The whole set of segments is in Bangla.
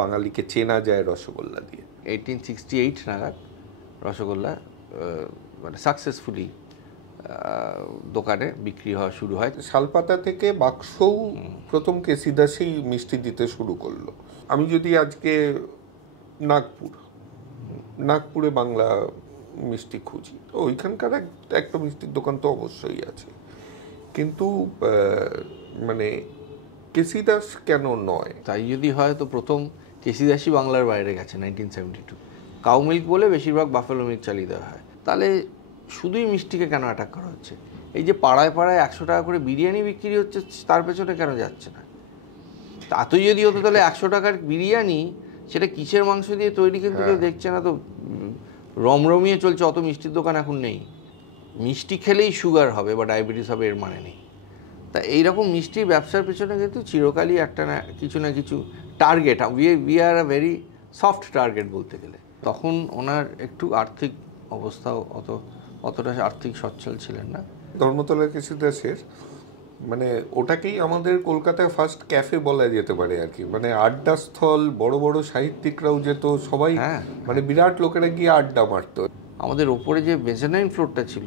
বাঙালিকে চেনা যায় রসগোল্লা দিয়ে। 1868 নাগাদ রসগোল্লা মানে সাকসেসফুলি দোকানে বিক্রি হওয়া শুরু হয়। শালপাতা থেকে বাক্সও প্রথম কেসি দাসই মিষ্টি দিতে শুরু করলো। আমি যদি আজকে নাগপুরে বাংলা মিষ্টি খুঁজি, ওইখানকার একটা মিষ্টির দোকান তো অবশ্যই আছে, কিন্তু মানে কেসি দাস কেন নয়? তাই যদি হয় তো প্রথম কেসি দাসই বাংলার বাইরে গেছে 1972। কাউ মিল্ক বলে বেশিরভাগ বাফেলো মিল্ক চালিয়ে দেওয়া হয়। তাহলে শুধুই মিষ্টিকে কেন অ্যাটাক করা হচ্ছে? এই যে পাড়ায় পাড়ায় 100 টাকা করে বিরিয়ানি বিক্রি হচ্ছে, তার পেছনে কেন যাচ্ছে না? তাতেই যদি হতো তাহলে 100 টাকার বিরিয়ানি সেটা কিসের মাংস দিয়ে তৈরি কিন্তু কেউ দেখছে না, তো রমরমিয়ে চলছে। অত মিষ্টির দোকান এখন নেই। মিষ্টি খেলেই সুগার হবে বা ডায়াবেটিস হবে এর মানে নেই। তা এইরকম মিষ্টির ব্যবসার পেছনে কিন্তু চিরকালই একটা না কিছু target, we are a very soft target বলতে গেলে। তখন ওনার একটু আর্থিক অবস্থাও অতটা আর্থিক সচ্ছল ছিলেন না। ধর্মতলা কেসি দাসের মানে ওটাকেই আমাদের কলকাতায় ফার্স্ট ক্যাফে বলা যেতে পারে আর কি। মানে আড্ডা স্থল, বড় বড় সাহিত্যিকরাও যেত, সবাই মানে বিরাট লোকেরা গিয়ে আড্ডা মারত। আমাদের ওপরে যে মেজানাইন ফ্লোরটা ছিল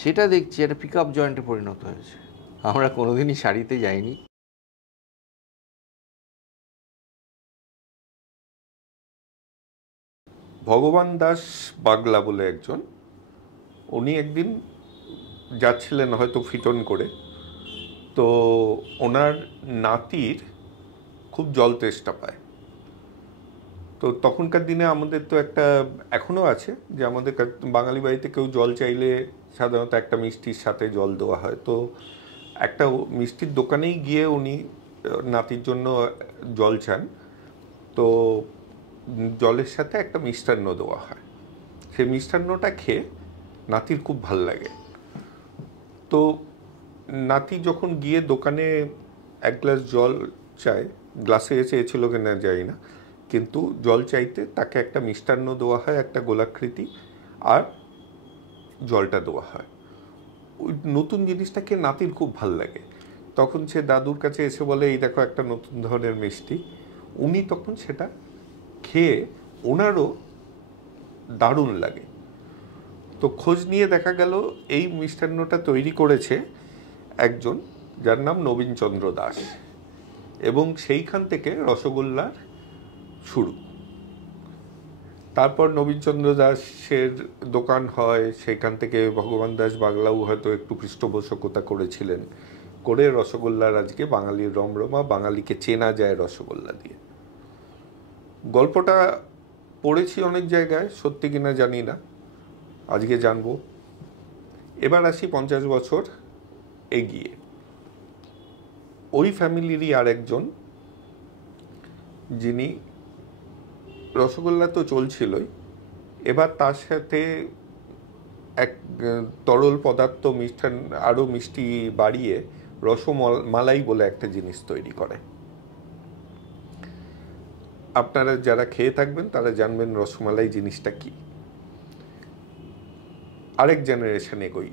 সেটা দেখছি একটা পিক আপ জয়েন্টে পরিণত হয়েছে। আমরা কোনোদিনই শাড়িতে যাইনি। ভগবান দাস বাগলা বলে একজন, উনি একদিন যাচ্ছিলেন হয়তো ফিটন করে, তো ওনার নাতির খুব জল তেষ্টা পায়। তো তখনকার দিনে আমাদের তো একটা এখনও আছে যে আমাদের বাঙালি বাড়িতে কেউ জল চাইলে সাধারণত একটা মিষ্টির সাথে জল দেওয়া হয়। তো একটা মিষ্টির দোকানেই গিয়ে উনি নাতির জন্য জল চান, তো জলের সাথে একটা মিষ্টান্ন দেওয়া হয়। সেই মিষ্টান্নটা খেয়ে নাতির খুব ভাল লাগে। তো নাতি যখন গিয়ে দোকানে এক গ্লাস জল চায়, গ্লাসে চেয়েছিল কিনা জানি না, কিন্তু জল চাইতে তাকে একটা মিষ্টান্ন দেওয়া হয়, একটা গোলাকৃতি, আর জলটা দেওয়া হয়। ওই নতুন জিনিসটাকে নাতির খুব ভাল লাগে। তখন সে দাদুর কাছে এসে বলে, এই দেখো একটা নতুন ধরনের মিষ্টি। উনি তখন সেটা খেয়ে ওনারও দারুণ লাগে। তো খোঁজ নিয়ে দেখা গেল এই মিষ্টান্নটা তৈরি করেছে একজন যার নাম নবীনচন্দ্র দাস, এবং সেইখান থেকে রসগোল্লার শুরু। তারপর নবীনচন্দ্র দাসের দোকান হয়, সেখান থেকে ভগবান দাস বাগলাও হয়তো একটু পৃষ্ঠপোষকতা করেছিলেন, করে রসগোল্লার আজকে বাঙালির রমরমা, বাঙালিকে চেনা যায় রসগোল্লা দিয়ে। গল্পটা পড়েছি অনেক জায়গায়, সত্যি কিনা জানি না, আজকে জানবো। এবার আসি 50 বছর এগিয়ে। ওই ফ্যামিলিরই আর একজন, যিনি রসগোল্লা তো চলছিলই, এবার তার সাথে এক তরল পদার্থ মিষ্টান আরও মিষ্টি বাড়িয়ে রসমালাই বলে একটা জিনিস তৈরি করে। আপনারা যারা খেয়ে থাকবেন তারা জানবেন রসমালাই জিনিসটা কি। আরেক জেনারেশন এগোই,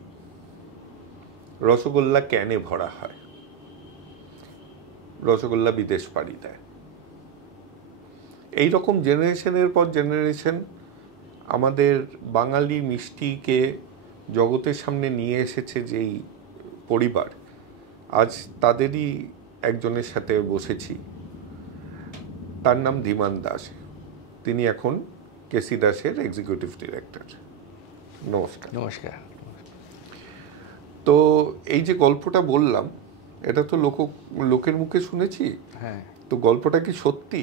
রসগোল্লা ক্যানে ভরা হয়, রসগোল্লা বিদেশ পাড়ি দেয়। এইরকম জেনারেশনের পর জেনারেশন আমাদের বাঙালি মিষ্টিকে জগতের সামনে নিয়ে এসেছে যেই পরিবার, আজ তাদেরই একজনের সাথে বসেছি। তার নাম ধীমান দাস। তিনি এখন কেসি দাসের এক্সিকিউটিভ ডিরেক্টর। নমস্কার। নমস্কার। তো এই যে গল্পটা বললাম, এটা তো লোকের মুখে শুনেছি। হ্যাঁ, তো গল্পটা কি সত্যি?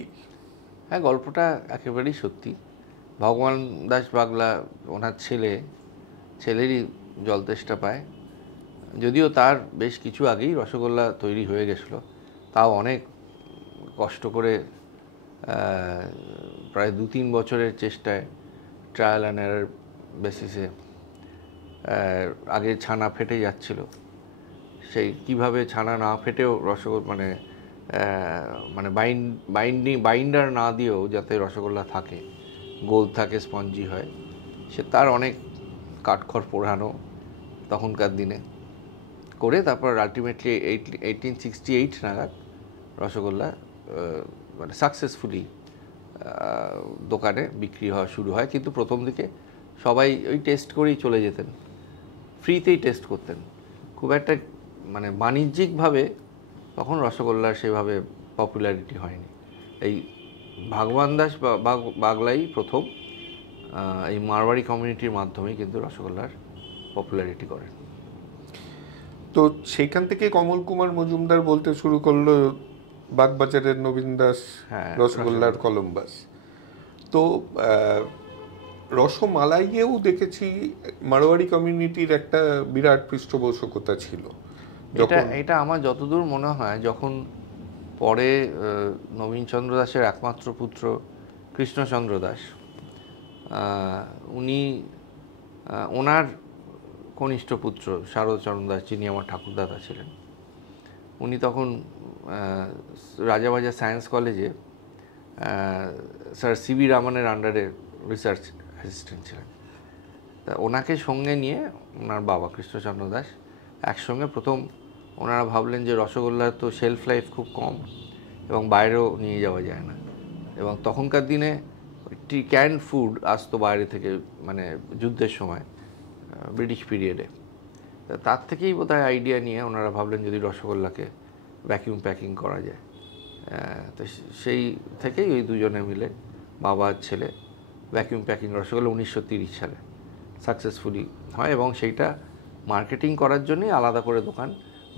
হ্যাঁ, গল্পটা একেবারেই সত্যি। ভগবান দাস বাগলা, ওনার ছেলেরই জল তেষ্টা পায়। যদিও তার বেশ কিছু আগেই রসগোল্লা তৈরি হয়ে গেছিলো, তাও অনেক কষ্ট করে প্রায় 2-3 বছরের চেষ্টায়, ট্রায়াল অ্যান্ড এরার বেসিসে, আগে ছানা ফেটে যাচ্ছিল, সেই কিভাবে ছানা না ফেটেও মানে বাইন্ডার না দিয়েও যাতে রসগোল্লা থাকে, গোল থাকে, স্পঞ্জি হয়, সে তার অনেক কাঠখড় পোড়ানো তখনকার দিনে করে তারপর আলটিমেটলি 1868 নাগাদ রসগোল্লা মানে সাকসেসফুলি দোকানে বিক্রি হওয়া শুরু হয়। কিন্তু প্রথম দিকে সবাই ওই টেস্ট করেই চলে যেতেন, ফ্রিতেই টেস্ট করতেন। খুব একটা মানে বাণিজ্যিকভাবে তখন রসগোল্লার সেভাবে পপুলারিটি হয়নি। এই ভাগবান দাস বাগলাই প্রথম এই মারওয়াড়ি কমিউনিটির মাধ্যমেই কিন্তু রসগোল্লার পপুলারিটি করেন। তো সেইখান থেকে কমল কুমার মজুমদার বলতে শুরু করলো বাগবাজারের নবীন দাস রসগোল্লার কলম্বাস। তো রসমালাইয়েও দেখেছি মারোয়াড়ি কমিউনিটির একটা বিরাট পৃষ্ঠপোষকতা ছিল। এটা আমার যতদূর মনে হয়, যখন পরে নবীনচন্দ্র দাসের একমাত্র পুত্র কৃষ্ণচন্দ্র দাস, উনি ওনার কনিষ্ঠ পুত্র শারদচরণ দাস, যিনি আমার ঠাকুরদাদা ছিলেন, উনি তখন রাজাবাজার সায়েন্স কলেজে স্যার সিবি রামানের আন্ডারে রিসার্চ অ্যাসিস্ট্যান্ট ছিলেন। তা ওনাকে সঙ্গে নিয়ে ওনার বাবা কৃষ্ণচন্দ্র দাস একসঙ্গে প্রথম ওনারা ভাবলেন যে রসগোল্লার তো শেলফ লাইফ খুব কম এবং বাইরেও নিয়ে যাওয়া যায় না, এবং তখনকার দিনে ক্যান্ড ফুড আসতো বাইরে থেকে, মানে যুদ্ধের সময় ব্রিটিশ পিরিয়ডে। তার থেকেই বোধহয় আইডিয়া নিয়ে ওনারা ভাবলেন যদি রসগোল্লাকে ভ্যাকিউম প্যাকিং করা যায়। তো সেই থেকেই ওই দুজনে মিলে বাবা ছেলে ভ্যাকিউম প্যাকিং রসগোল্লা 1930 সালে সাকসেসফুলি হয়, এবং সেইটা মার্কেটিং করার জন্যই আলাদা করে দোকান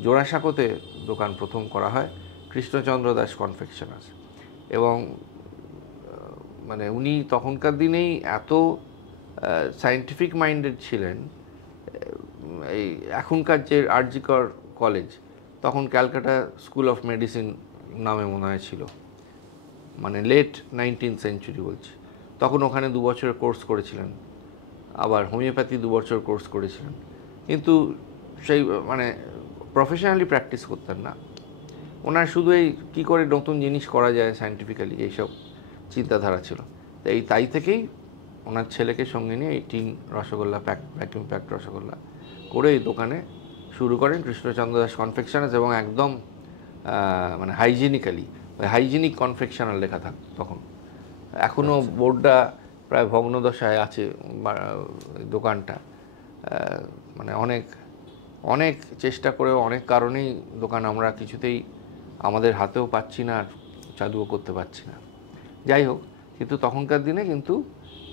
জোড়াসাঁকোতে দোকান প্রথম করা হয়, কৃষ্ণচন্দ্র দাস কনফেকশনার্স। এবং মানে উনি তখনকার দিনেই এত সায়েন্টিফিক মাইন্ডেড ছিলেন। এই এখনকার যে আরজি কর কলেজ, তখন ক্যালকাটা স্কুল অফ মেডিসিন নামে মনে হয় ছিল, মানে লেট 19th সেঞ্চুরি বলছি। তখন ওখানে 2 বছরের কোর্স করেছিলেন, আবার হোমিওপ্যাথি 2 বছর কোর্স করেছিলেন, কিন্তু সেই মানে প্রফেশনালি প্র্যাকটিস করতেন না। ওনার শুধু এই কী করে নতুন জিনিস করা যায় সায়েন্টিফিক্যালি, এইসব চিন্তাধারা ছিল। তাই থেকেই ওনার ছেলেকে সঙ্গে নিয়ে এই tin rasgulla vacuum packed rasgulla করে এই দোকানে শুরু করেন কৃষ্ণচন্দ্র দাস কনফেকশনার্স। এবং একদম মানে হাইজিনিক্যালি, ওই হাইজিনিক কনফেকশনার লেখা থাকত তখন। এখনও বোর্ডটা প্রায় ভগ্নদশায় আছে দোকানটা। মানে অনেক চেষ্টা করেও অনেক কারণেই দোকান আমরা কিছুতেই আমাদের হাতেও পাচ্ছি না, আর চালুও করতে পারছি না। যাই হোক, কিন্তু তখনকার দিনে কিন্তু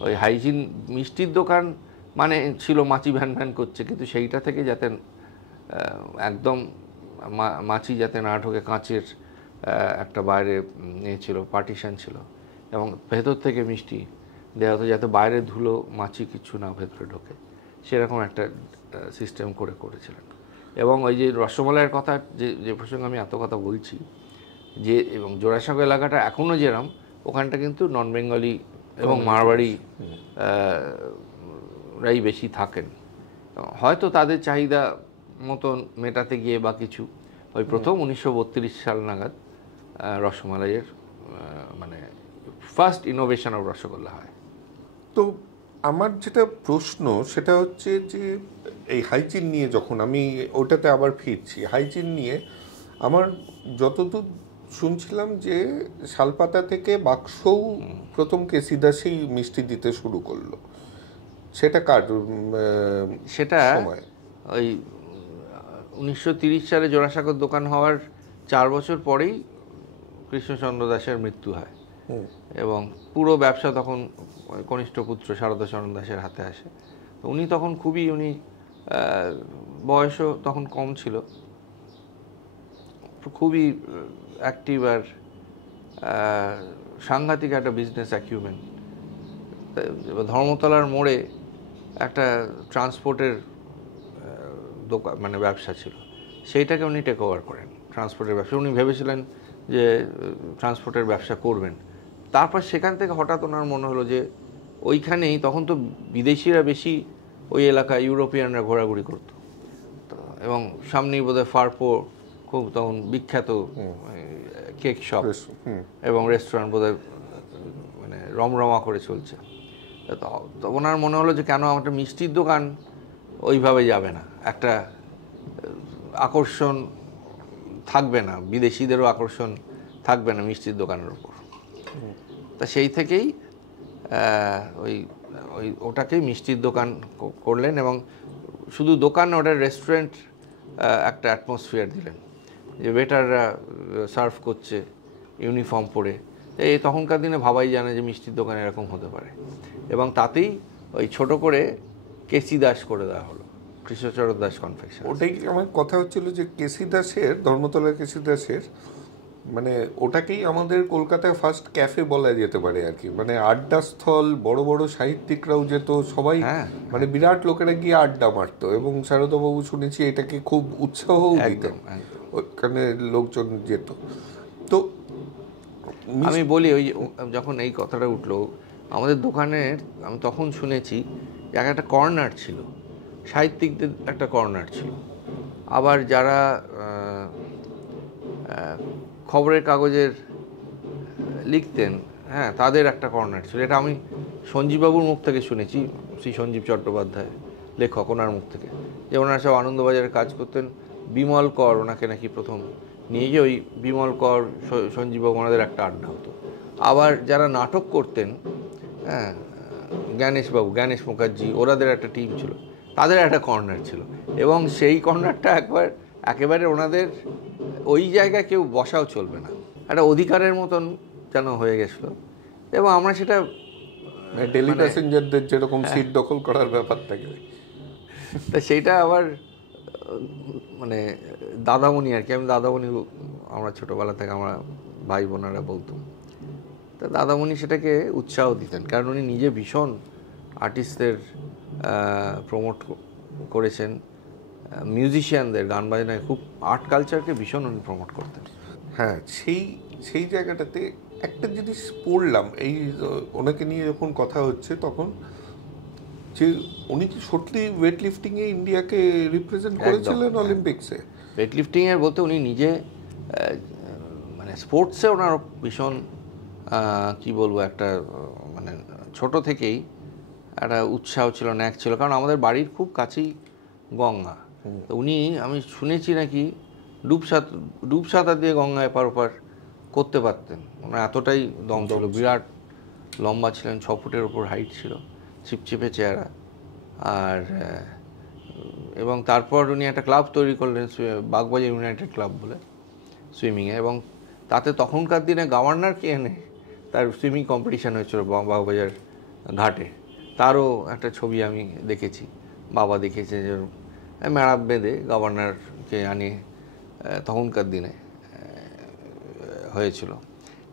ওই হাইজিন মিষ্টির দোকান মানে ছিল মাছি ভ্যান ভ্যান করছে, কিন্তু সেইটা থেকে যাতে একদম মাছি যাতে না ঢোকে, কাঁচের একটা বাইরে ছিল, পার্টিশন ছিল, এবং ভেতর থেকে মিষ্টি দেওয়া হতো যাতে বাইরে ধুলো মাছি কিছু না ভেতরে ঢোকে, সেরকম একটা সিস্টেম করেছিলেন। এবং ওই যে রসমালাইয়ের কথা যে প্রসঙ্গে আমি এত কথা বলছি, যে এবং জোড়াসাঁকো এলাকাটা এখনও যেরকম, ওখানটা কিন্তু নন বেঙ্গলি এবং মারওয়াড়ি রাই বেশি থাকেন। হয়তো তাদের চাহিদা মতন মেটাতে গিয়ে বা কিছু, ওই প্রথম 1932 সাল নাগাদ রসমালাইয়ের মানে ফার্স্ট ইনোভেশন অফ রসগোল্লা হয়। তো আমার যেটা প্রশ্ন সেটা হচ্ছে যে এই হাইজিন নিয়ে, যখন আমি ওটাতে আবার ফিরছি, হাইজিন নিয়ে আমার যতদূর শুনছিলাম যে শালপাতা থেকে বাক্সও প্রথম কেসি দাসই মিষ্টি দিতে শুরু করলো। সেটা সেটা ওই 1930 সালে জোড়াসাঁকোর দোকান হওয়ার 4 বছর পরেই কৃষ্ণচন্দ্র দাসের মৃত্যু হয়, এবং পুরো ব্যবসা তখন কনিষ্ঠ পুত্র শারদাচরণ দাসের হাতে আসে। তো উনি তখন উনি বয়সও তখন কম ছিল, খুবই অ্যাক্টিভ, আর সাংঘাতিক একটা বিজনেস অ্যাকিউমেন্ট। ধর্মতলার মোড়ে একটা ট্রান্সপোর্টের দোকান মানে ব্যবসা ছিল, সেইটাকে উনি টেক ওভার করেন, ট্রান্সপোর্টের ব্যবসা। উনি ভেবেছিলেন যে ট্রান্সপোর্টের ব্যবসা করবেন। তারপর সেখান থেকে হঠাৎ ওনার মনে হলো যে ওইখানেই, তখন তো বিদেশিরা বেশি ওই এলাকায়, ইউরোপিয়ানরা ঘোরাঘুরি করতো, এবং সামনেই বোধহয় ফারপো খুব তখন বিখ্যাত কেক শপ এবং রেস্টুরেন্ট বোধহয় মানে রমরমা করে চলছে। তো ওনার মনে হলো যে কেন একটা মিষ্টির দোকান ওইভাবে যাবে না, একটা আকর্ষণ থাকবে না, বিদেশিদেরও আকর্ষণ থাকবে না মিষ্টির দোকানের উপর। তা সেই থেকেই ওই ওই ওটাকেই মিষ্টির দোকান করলেন, এবং শুধু দোকান ওটা রেস্টুরেন্ট একটা অ্যাটমসফিয়ার দিলেন, যে ওয়েটাররা সার্ভ করছে ইউনিফর্ম পরে। এই তখনকার দিনে ভাবাই জানে যে মিষ্টির দোকান এরকম হতে পারে, এবং তাতেই ওই ছোট করে কেসি দাস করে দেওয়া হলো, কৃষ্ণচন্দ্র দাস কনফেকশন। ওটাই আমার কথা হচ্ছিল যে কেসি দাসের, ধর্মতলার কেসি দাসের, মানে ওটাকেই আমাদের কলকাতায় ফার্স্ট ক্যাফে বলা যেতে পারে আর কি। মানে আড্ডা স্থল, বড় বড় সাহিত্যিকরাও যেত, সবাই মানে বিরাট লোকেরা গিয়ে আড্ডা মারতো, এবং শারদাবাবু শুনেছি এটাকে খুব উৎসাহও দিতেন, ওখানে লোকজন যেত। তো আমি বলি, ওই যখন এই কথাটা উঠলো আমাদের দোকানের, আমি তখন শুনেছি একটা কর্নার ছিল, সাহিত্যিকদের একটা কর্নার ছিল, আবার যারা খবরের কাগজের লিখতেন, হ্যাঁ, তাদের একটা কর্নার ছিল। এটা আমি সঞ্জীববাবুর মুখ থেকে শুনেছি, শ্রী সঞ্জীব চট্টোপাধ্যায় লেখক, ওনার মুখ থেকে, যে ওনারা সব আনন্দবাজারে কাজ করতেন। বিমল কর ওনাকে নাকি প্রথম নিয়ে গিয়ে, ওই বিমল কর, সঞ্জীববাবু, ওনাদের একটা আড্ডা হতো। আবার যারা নাটক করতেন, হ্যাঁ, জ্ঞানেশবাবু, জ্ঞানেশ মুখার্জি, ওনাদের একটা টিম ছিল, তাদের একটা কর্নার ছিল, এবং সেই কর্নারটা একেবারে ওনাদের ওই জায়গায় কেউ বসাও চলবে না, একটা অধিকারের মতন যেন হয়ে গেছিলো। এবং আমরা সেটা ডেলি প্যাসেঞ্জারদের যেরকম সিট দখল করার ব্যাপার থাকে, তা সেইটা আবার মানে দাদামণি আর কি, আমি দাদামণি, আমরা ছোটোবেলা থেকে আমরা ভাই বোনেরা বলতাম, তা দাদামণি সেটাকে উৎসাহ দিতেন, কারণ উনি নিজে ভীষণ আর্টিস্টদের প্রমোট করেছেন, মিউজিশিয়ানদের, গান বাজনায় খুব, আর্ট কালচারকে ভীষণ উনি প্রমোট করতেন। হ্যাঁ, সেই জায়গাটাতে একটা জিনিস পড়লাম, এই ওনাকে নিয়ে যখন কথা হচ্ছে তখন, যে উনি কি সত্যি ওয়েট লিফটিংয়ে ইন্ডিয়াকে রিপ্রেজেন্ট করেছিলেন অলিম্পিক্সে? ওয়েট লিফটিংয়ের বলতে উনি নিজে মানে স্পোর্টসে ওনার ভীষণ কি বলবো, একটা মানে ছোট থেকেই একটা উৎসাহ ছিল, ন্যাক ছিল, কারণ আমাদের বাড়ির খুব কাছেই গঙ্গা। তো উনি, আমি শুনেছি নাকি ডুব সাঁতার দিয়ে গঙ্গা এপার ওপার করতে পারতেন, ওনার এতটাই দম ছিল, বিরাট লম্বা ছিলেন, 6 ফুটের ওপর হাইট ছিল, চিপচিপে চেহারা। আর এবং তারপর উনি একটা ক্লাব তৈরি করলেন, বাগবাজার ইউনাইটেড ক্লাব বলে, সুইমিংয়ে, এবং তাতে তখনকার দিনে গভর্নরকে এনে তার সুইমিং কম্পিটিশান হয়েছিল বাগবাজার ঘাটে। তারও একটা ছবি আমি দেখেছি, বাবা দেখেছে, যে মেড়াপ বেঁধে গভর্নরকে আনিয়ে তখনকার দিনে হয়েছিল।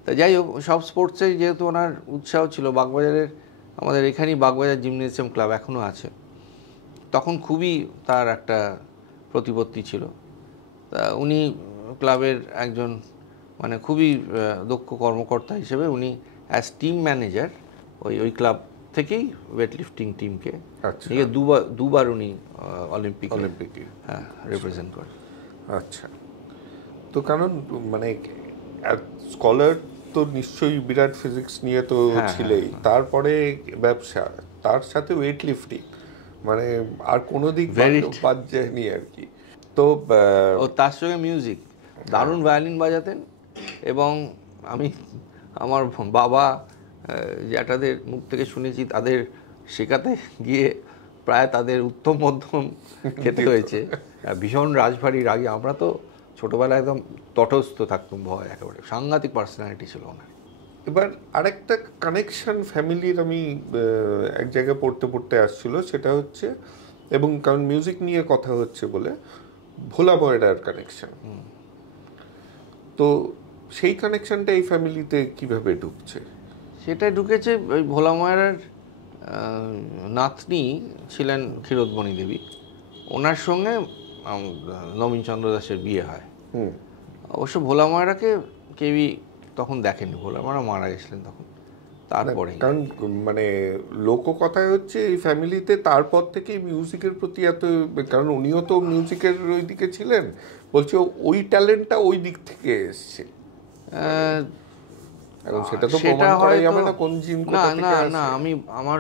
তা যাই হোক, সব স্পোর্টসে যেহেতু ওনার উৎসাহ ছিল, বাগবাজারের, আমাদের এখানেই বাগবাজার জিমনেসিয়াম ক্লাব এখনও আছে, তখন খুবই তার একটা প্রতিপত্তি ছিল। তা উনি ক্লাবের একজন মানে খুবই দক্ষ কর্মকর্তা হিসেবে উনি অ্যাজ টিম ম্যানেজার ওই ক্লাব থেকেই ওয়েট লিফটিং টিমকে নিয়ে দুবার উনি অলিম্পিকে হ্যাঁ রিপ্রেজেন্ট করেন। আচ্ছা, তো কারণ মানে স্কলার তো নিশ্চয়ই বিরাট ফিজিক্স নিয়ে তো ছিলেই, তারপরে ব্যবসা, তার সাথে ওয়েট লিফটিং, মানে আর কোনো দিক বাদ যায়নি আর কি। তো ও তার সঙ্গে মিউজিক, দারুণ ভায়োলিন বাজাতেন, এবং আমি আমার বাবা জ্যাঠাদের মুখ থেকে শুনেছি তাদের শেখাতে গিয়ে প্রায় তাদের উত্তম মধ্যম খেতে হয়েছে, ভীষণ রাজভারী রাগী। আমরা তো ছোটোবেলায় একদম তটস্থ থাকতাম, ভয়, একেবারে সাংঘাতিক পার্সোনালিটি ছিল ওনার। এবার আরেকটা কানেকশন ফ্যামিলির আমি এক জায়গায় পড়তে আসছিল, সেটা হচ্ছে, এবং কারণ মিউজিক নিয়ে কথা হচ্ছে বলে, ভোলা ময়রার কানেকশন। তো সেই কানেকশনটা এই ফ্যামিলিতে কিভাবে ঢুকছে? সেটা ঢুকেছে, ওই ভোলা ময়রার নাতনি ছিলেন ক্ষীরোদমণি দেবী, ওনার সঙ্গে নবীনচন্দ্র দাসের বিয়ে হয়। অবশ্য ভোলা ময়রাকে কেউই তখন দেখেনি, ভোলা ময়রা মারা গেছিলেন তখন, তারপরে। কারণ মানে লোককথায় হচ্ছে এই ফ্যামিলিতে তারপর থেকেই মিউজিকের প্রতি এত, কারণ উনিও তো মিউজিকের ওই দিকে ছিলেন, বলছে ওই ট্যালেন্টটা ওই দিক থেকে এসছে। এখন সেটা তো প্রমাণ করা যাবে না কোন জিন কোথা থেকে আসে। না, আমি আমার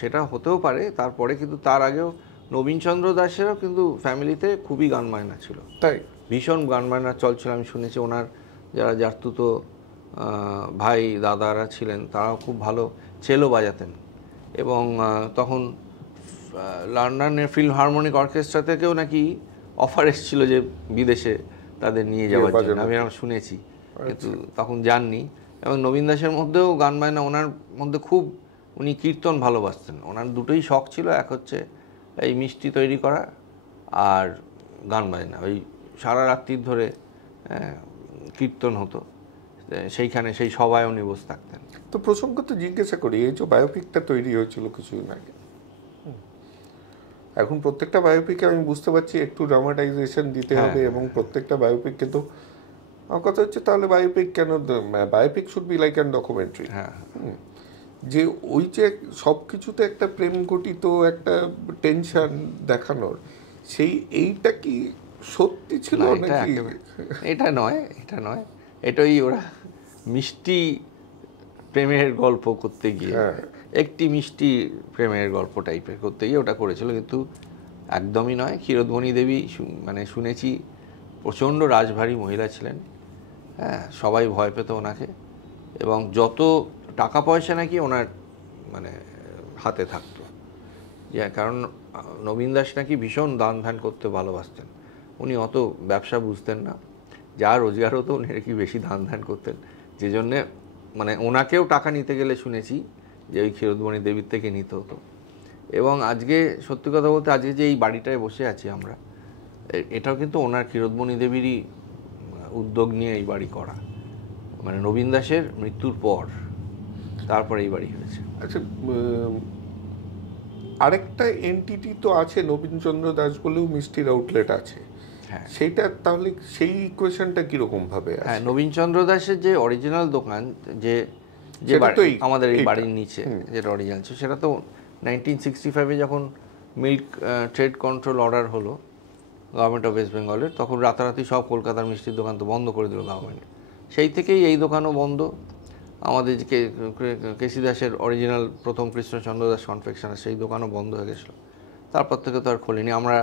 সেটা হতেও পারে তারপরে, কিন্তু তার আগেও নবীনচন্দ্র দাসেরও কিন্তু ফ্যামিলিতে খুবই গান বাজনা ছিল, তাই ভীষণ গান বাজনার চল ছিল। আমি শুনেছি ওনার যারা জার্তুতো ভাই দাদারা ছিলেন, তারাও খুব ভালো চেলো বাজাতেন। এবং তখন লন্ডনের ফিলহারমোনিক অর্কেস্ট্রা থেকেও নাকি অফার এসেছিল যে বিদেশে তাদের নিয়ে যাওয়ার জন্য, আমি শুনেছি, কিন্তু তখন যাননি। এবং নবীন দাসের মধ্যেও গান বাজনা, ওনার মধ্যে খুব, উনি কীর্তন ভালোবাসতেন। ওনার দুটোই শখ ছিল, এক হচ্ছে এই মিষ্টি তৈরি করা আর গান বাজনা। ওই সারা রাত্রির ধরে কীর্তন হতো সেইখানে, সেই সভায় উনি বসে থাকতেন। তো প্রসঙ্গত জিজ্ঞাসা করি, এই যে বায়োপিকটা তৈরি হয়েছিল কিছুদিন আগে, এখন প্রত্যেকটা বায়োপিকে আমি বুঝতে পারছি একটু ড্রামাটাইজেশন দিতে হবে, এবং প্রত্যেকটা বায়োপিককে তো, আমার কথা হচ্ছে তাহলে বায়োপিক কেন, biopic should be like an documentary. যে ওই যে সব কিছুতে একটা প্রেম ঘটিত একটা টেনশন দেখানোর, সেই এইটা কি সত্যি ছিল নাকি? এটা নয়, এটা ওই ওরা মিষ্টি প্রেমের গল্প করতে গিয়ে, একটি মিষ্টি প্রেমের গল্প টাইপের করতে গিয়ে ওটা করেছিল, কিন্তু একদমই নয়। ক্ষীরোদমণি দেবী মানে শুনেছি প্রচণ্ড রাজভারী মহিলা ছিলেন, হ্যাঁ, সবাই ভয় পেত ওনাকে, এবং যত টাকা পয়সা নাকি ওনার মানে হাতে থাকতো, যে কারণ নবীন দাস নাকি ভীষণ দান ধ্যান করতে ভালোবাসতেন। উনি অত ব্যবসা বুঝতেন না, যা রোজগার হতো উনি নাকি বেশি দান ধ্যান করতেন, যে জন্যে মানে ওনাকেও টাকা নিতে গেলে শুনেছি যে ওই ক্ষীরোদমণি দেবীর থেকে নিতে হতো। এবং আজকে সত্যি কথা বলতে, আজকে যে এই বাড়িটায় বসে আছি আমরা, এটাও কিন্তু ওনার ক্ষীরোদমণি দেবীরই উদ্যোগ নিয়ে এই বাড়ি করা, মানে নবীন দাসের মৃত্যুর পর তারপরে এই বাড়ি হয়েছে। আচ্ছা, আরেকটা এন্টিটি তো আছে নবীনচন্দ্র দাস বলেও মিষ্টির আউটলেট আছে, হ্যাঁ, সেইটা তাহলে সেই ইকুয়েশনটা কিরকম ভাবে? হ্যাঁ, নবীনচন্দ্র দাসের যে অরিজিনাল দোকান, যে আমাদের এই বাড়ির নিচে যেটা অরিজিনাল ছিল, সেটা তো 1965-এ যখন মিল্ক ট্রেড কন্ট্রোল অর্ডার হলো গভর্নমেন্ট অফ ওয়েস্ট বেঙ্গলের, তখন রাতারাতি সব কলকাতার মিষ্টির দোকান তো বন্ধ করে দিল গভর্নমেন্ট। সেই থেকেই এই দোকানও বন্ধ। আমাদের যে কেসি দাসের অরিজিনাল প্রথম কৃষ্ণচন্দ্র দাস কনফেকশনার, সেই দোকানও বন্ধ হয়ে গেছিলো। তারপর থেকে তো আর খোলেনি। আমরা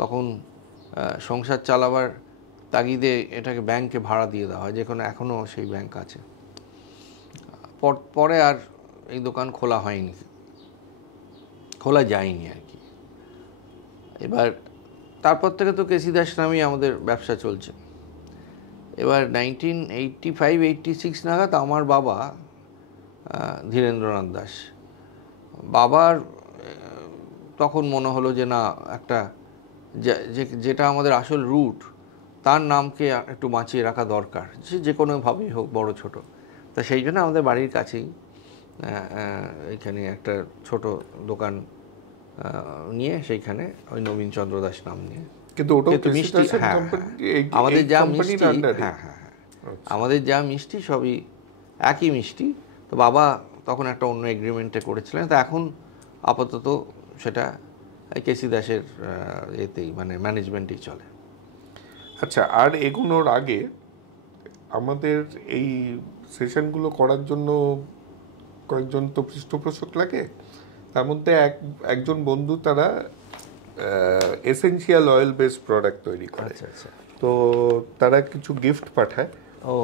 তখন সংসার চালাবার তাগিদে এটাকে ব্যাংকে ভাড়া দিয়ে দেওয়া হয়, যেখানে এখনও সেই ব্যাংক আছে। পরে আর এই দোকান খোলা হয়নি, খোলা যায়নি আর কি। এবার তারপর থেকে তো কেসি দাস নামেই আমাদের ব্যবসা চলছে। এবার 1985-86 নাগাদ আমার বাবা ধীরেন্দ্রনাথ দাস, বাবার তখন মনে হলো যে না, একটা যেটা আমাদের আসল রুট, তার নামকে একটু বাঁচিয়ে রাখা দরকার, যে কোনোভাবেই হোক, বড় ছোট। তা সেই জন্য আমাদের বাড়ির কাছেই এইখানে একটা ছোট দোকান নিয়ে, সেইখানে ওই নবীনচন্দ্র দাস নাম নিয়ে। কিন্তু মিষ্টি, আমাদের যা মিষ্টি, হ্যাঁ, আমাদের যা মিষ্টি সবই একই মিষ্টি। তো বাবা তখন একটা অন্য এগ্রিমেন্টে করেছিলেন, তো এখন আপাতত সেটা কেসি দাসের এতেই, মানে ম্যানেজমেন্টেই চলে। আচ্ছা, আর এগোনোর আগে আমাদের এই সেশনগুলো করার জন্য কয়েকজন তো পৃষ্ঠপোষক লাগে। তার মধ্যে একজন বন্ধু, তারা এসেনশিয়াল অয়েল বেসড প্রোডাক্ট তৈরি করে। তো তারা কিছু গিফট পাঠায়,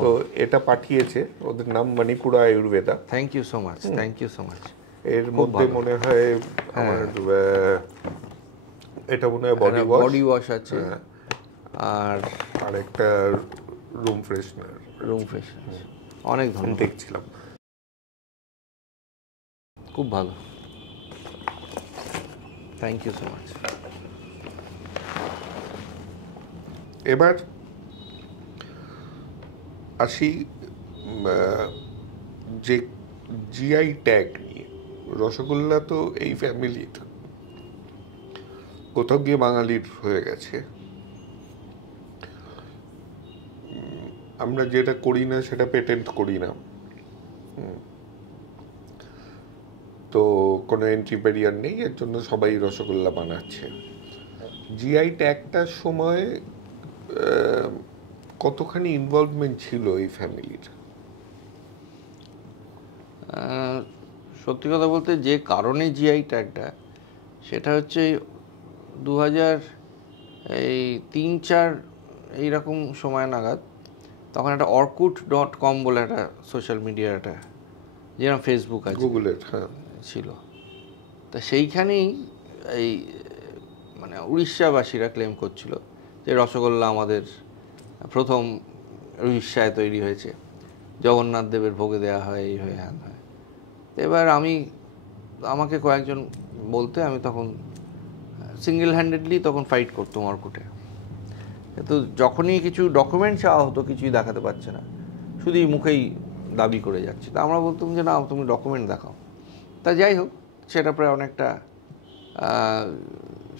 তো এটা পাঠিয়েছে, ওদের নাম Manipura Ayurveda. Thank you so much, thank you so much. এর মধ্যে মনে হয় আমার এটা মনে হয় বডি ওয়াশ আছে, আর একটা রুম ফ্রেশনার, অনেক ধরনের দেখছিলাম, খুব ভালো। Thank you so much. এবার আসি যে জিআই ট্যাগ নিয়ে। রসগোল্লা তো এই ফ্যামিলির, কোথাও গিয়ে বাঙালির হয়ে গেছে। আমরা যেটা করি না সেটা পেটেন্ট করি না, তো কোনো এন্ট্রি ব্যারিয়ার নেই, এর জন্য সবাই রসগোল্লা বানাচ্ছে। জিআই ট্যাগটার সময় কতখানি ইনভলভমেন্ট ছিল এই ফ্যামিলির? সত্যি কথা বলতে, যে কারণে জিআই ট্যাগটা, সেটা হচ্ছে 2003-04 এইরকম সময় নাগাদ তখন একটা orkut.com বলে একটা সোশ্যাল মিডিয়া, একটা যেরকম ফেসবুক আছে গুগলের, হ্যাঁ, ছিল। তা সেইখানেই এই মানে উড়িষ্যাবাসীরা ক্লেম করছিল যে রসগোল্লা আমাদের প্রথম উড়িষ্যায় তৈরি হয়েছে, জগন্নাথ দেবের ভোগে দেওয়া হয়, এই হয়ে হ্যান হয়। এবার আমাকে কয়েকজন বলতে, আমি তখন সিঙ্গেল হ্যান্ডেডলি তখন ফাইট করতাম অর্কুটে। কিন্তু যখনই কিছু ডকুমেন্ট চাওয়া হতো, কিছুই দেখাতে পারছে না, শুধুই মুখেই দাবি করে যাচ্ছে। তা আমরা বলতাম যে না, তুমি ডকুমেন্ট দেখাও। তা যাই হোক, সেটা প্রায় অনেকটা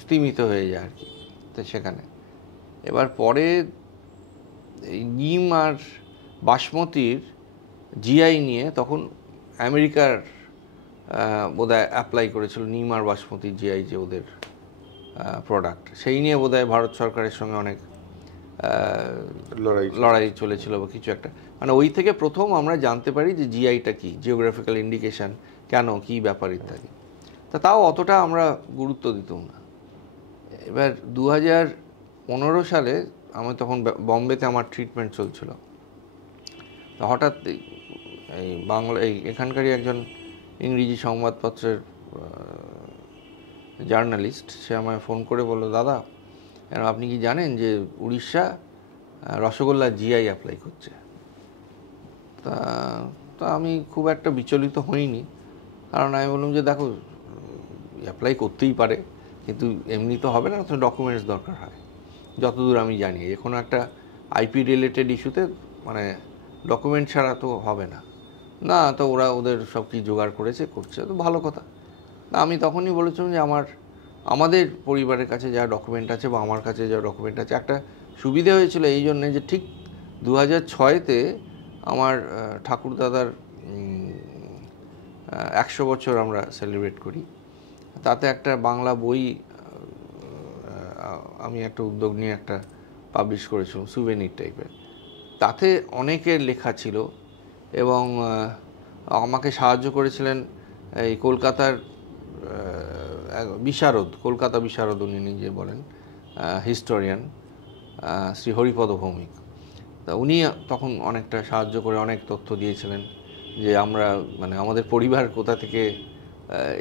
স্তীমিত হয়ে যায় আর কি। তো সেখানে এবার পরে এই নিম আর বাসমতির জিআই নিয়ে তখন আমেরিকার বোধহয় অ্যাপ্লাই করেছিল, নিম আর বাসমতি জিআই যে ওদের প্রোডাক্ট, সেই নিয়ে বোধহয় ভারত সরকারের সঙ্গে অনেক লড়াই চলেছিল বা কিছু একটা। মানে ওই থেকে প্রথম আমরা জানতে পারি যে জিআইটা কি, জিওগ্রাফিক্যাল ইন্ডিকেশন কেন, কি ব্যাপার ইত্যাদি। তাও অতটা আমরা গুরুত্ব দিতাম না। এবার 2015 সালে আমি তখন বম্বেতে আমার ট্রিটমেন্ট চলছিল। তো হঠাৎ এই বাংলা এখানকারই একজন ইংরেজি সংবাদপত্রের জার্নালিস্ট, সে আমায় ফোন করে বললো, দাদা আপনি কি জানেন যে উড়িষ্যা রসগোল্লা জিআই অ্যাপ্লাই করছে? তা আমি খুব একটা বিচলিত হইনি, কারণ আমি বললাম যে দেখো, অ্যাপ্লাই করতেই পারে, কিন্তু এমনি তো হবে না, তো ডকুমেন্টস দরকার হয়। যতদূর আমি জানি, যে কোনো একটা আইপি রিলেটেড ইস্যুতে মানে ডকুমেন্ট ছাড়া তো হবে না। না, তো ওরা ওদের সব কি জোগাড় করছে, তো ভালো কথা। আমি তখনই বলেছিলাম যে আমাদের পরিবারের কাছে যা ডকুমেন্ট আছে বা আমার কাছে যা ডকুমেন্ট আছে, একটা সুবিধে হয়েছিল এই জন্যে যে ঠিক 2006-তে আমার ঠাকুরদাদার 100 বছর আমরা সেলিব্রেট করি। তাতে একটা বাংলা বই আমি একটা উদ্যোগ নিয়ে একটা পাবলিশ করেছিলাম, সুভেনির টাইপের। তাতে অনেকের লেখা ছিল এবং আমাকে সাহায্য করেছিলেন এই কলকাতার কলকাতা বিশারদ উনি নিজে বলেন, হিস্টোরিয়ান শ্রী হরিপদ ভৌমিক। তা উনি তখন অনেকটা সাহায্য করে অনেক তথ্য দিয়েছিলেন যে আমরা মানে আমাদের পরিবার কোথা থেকে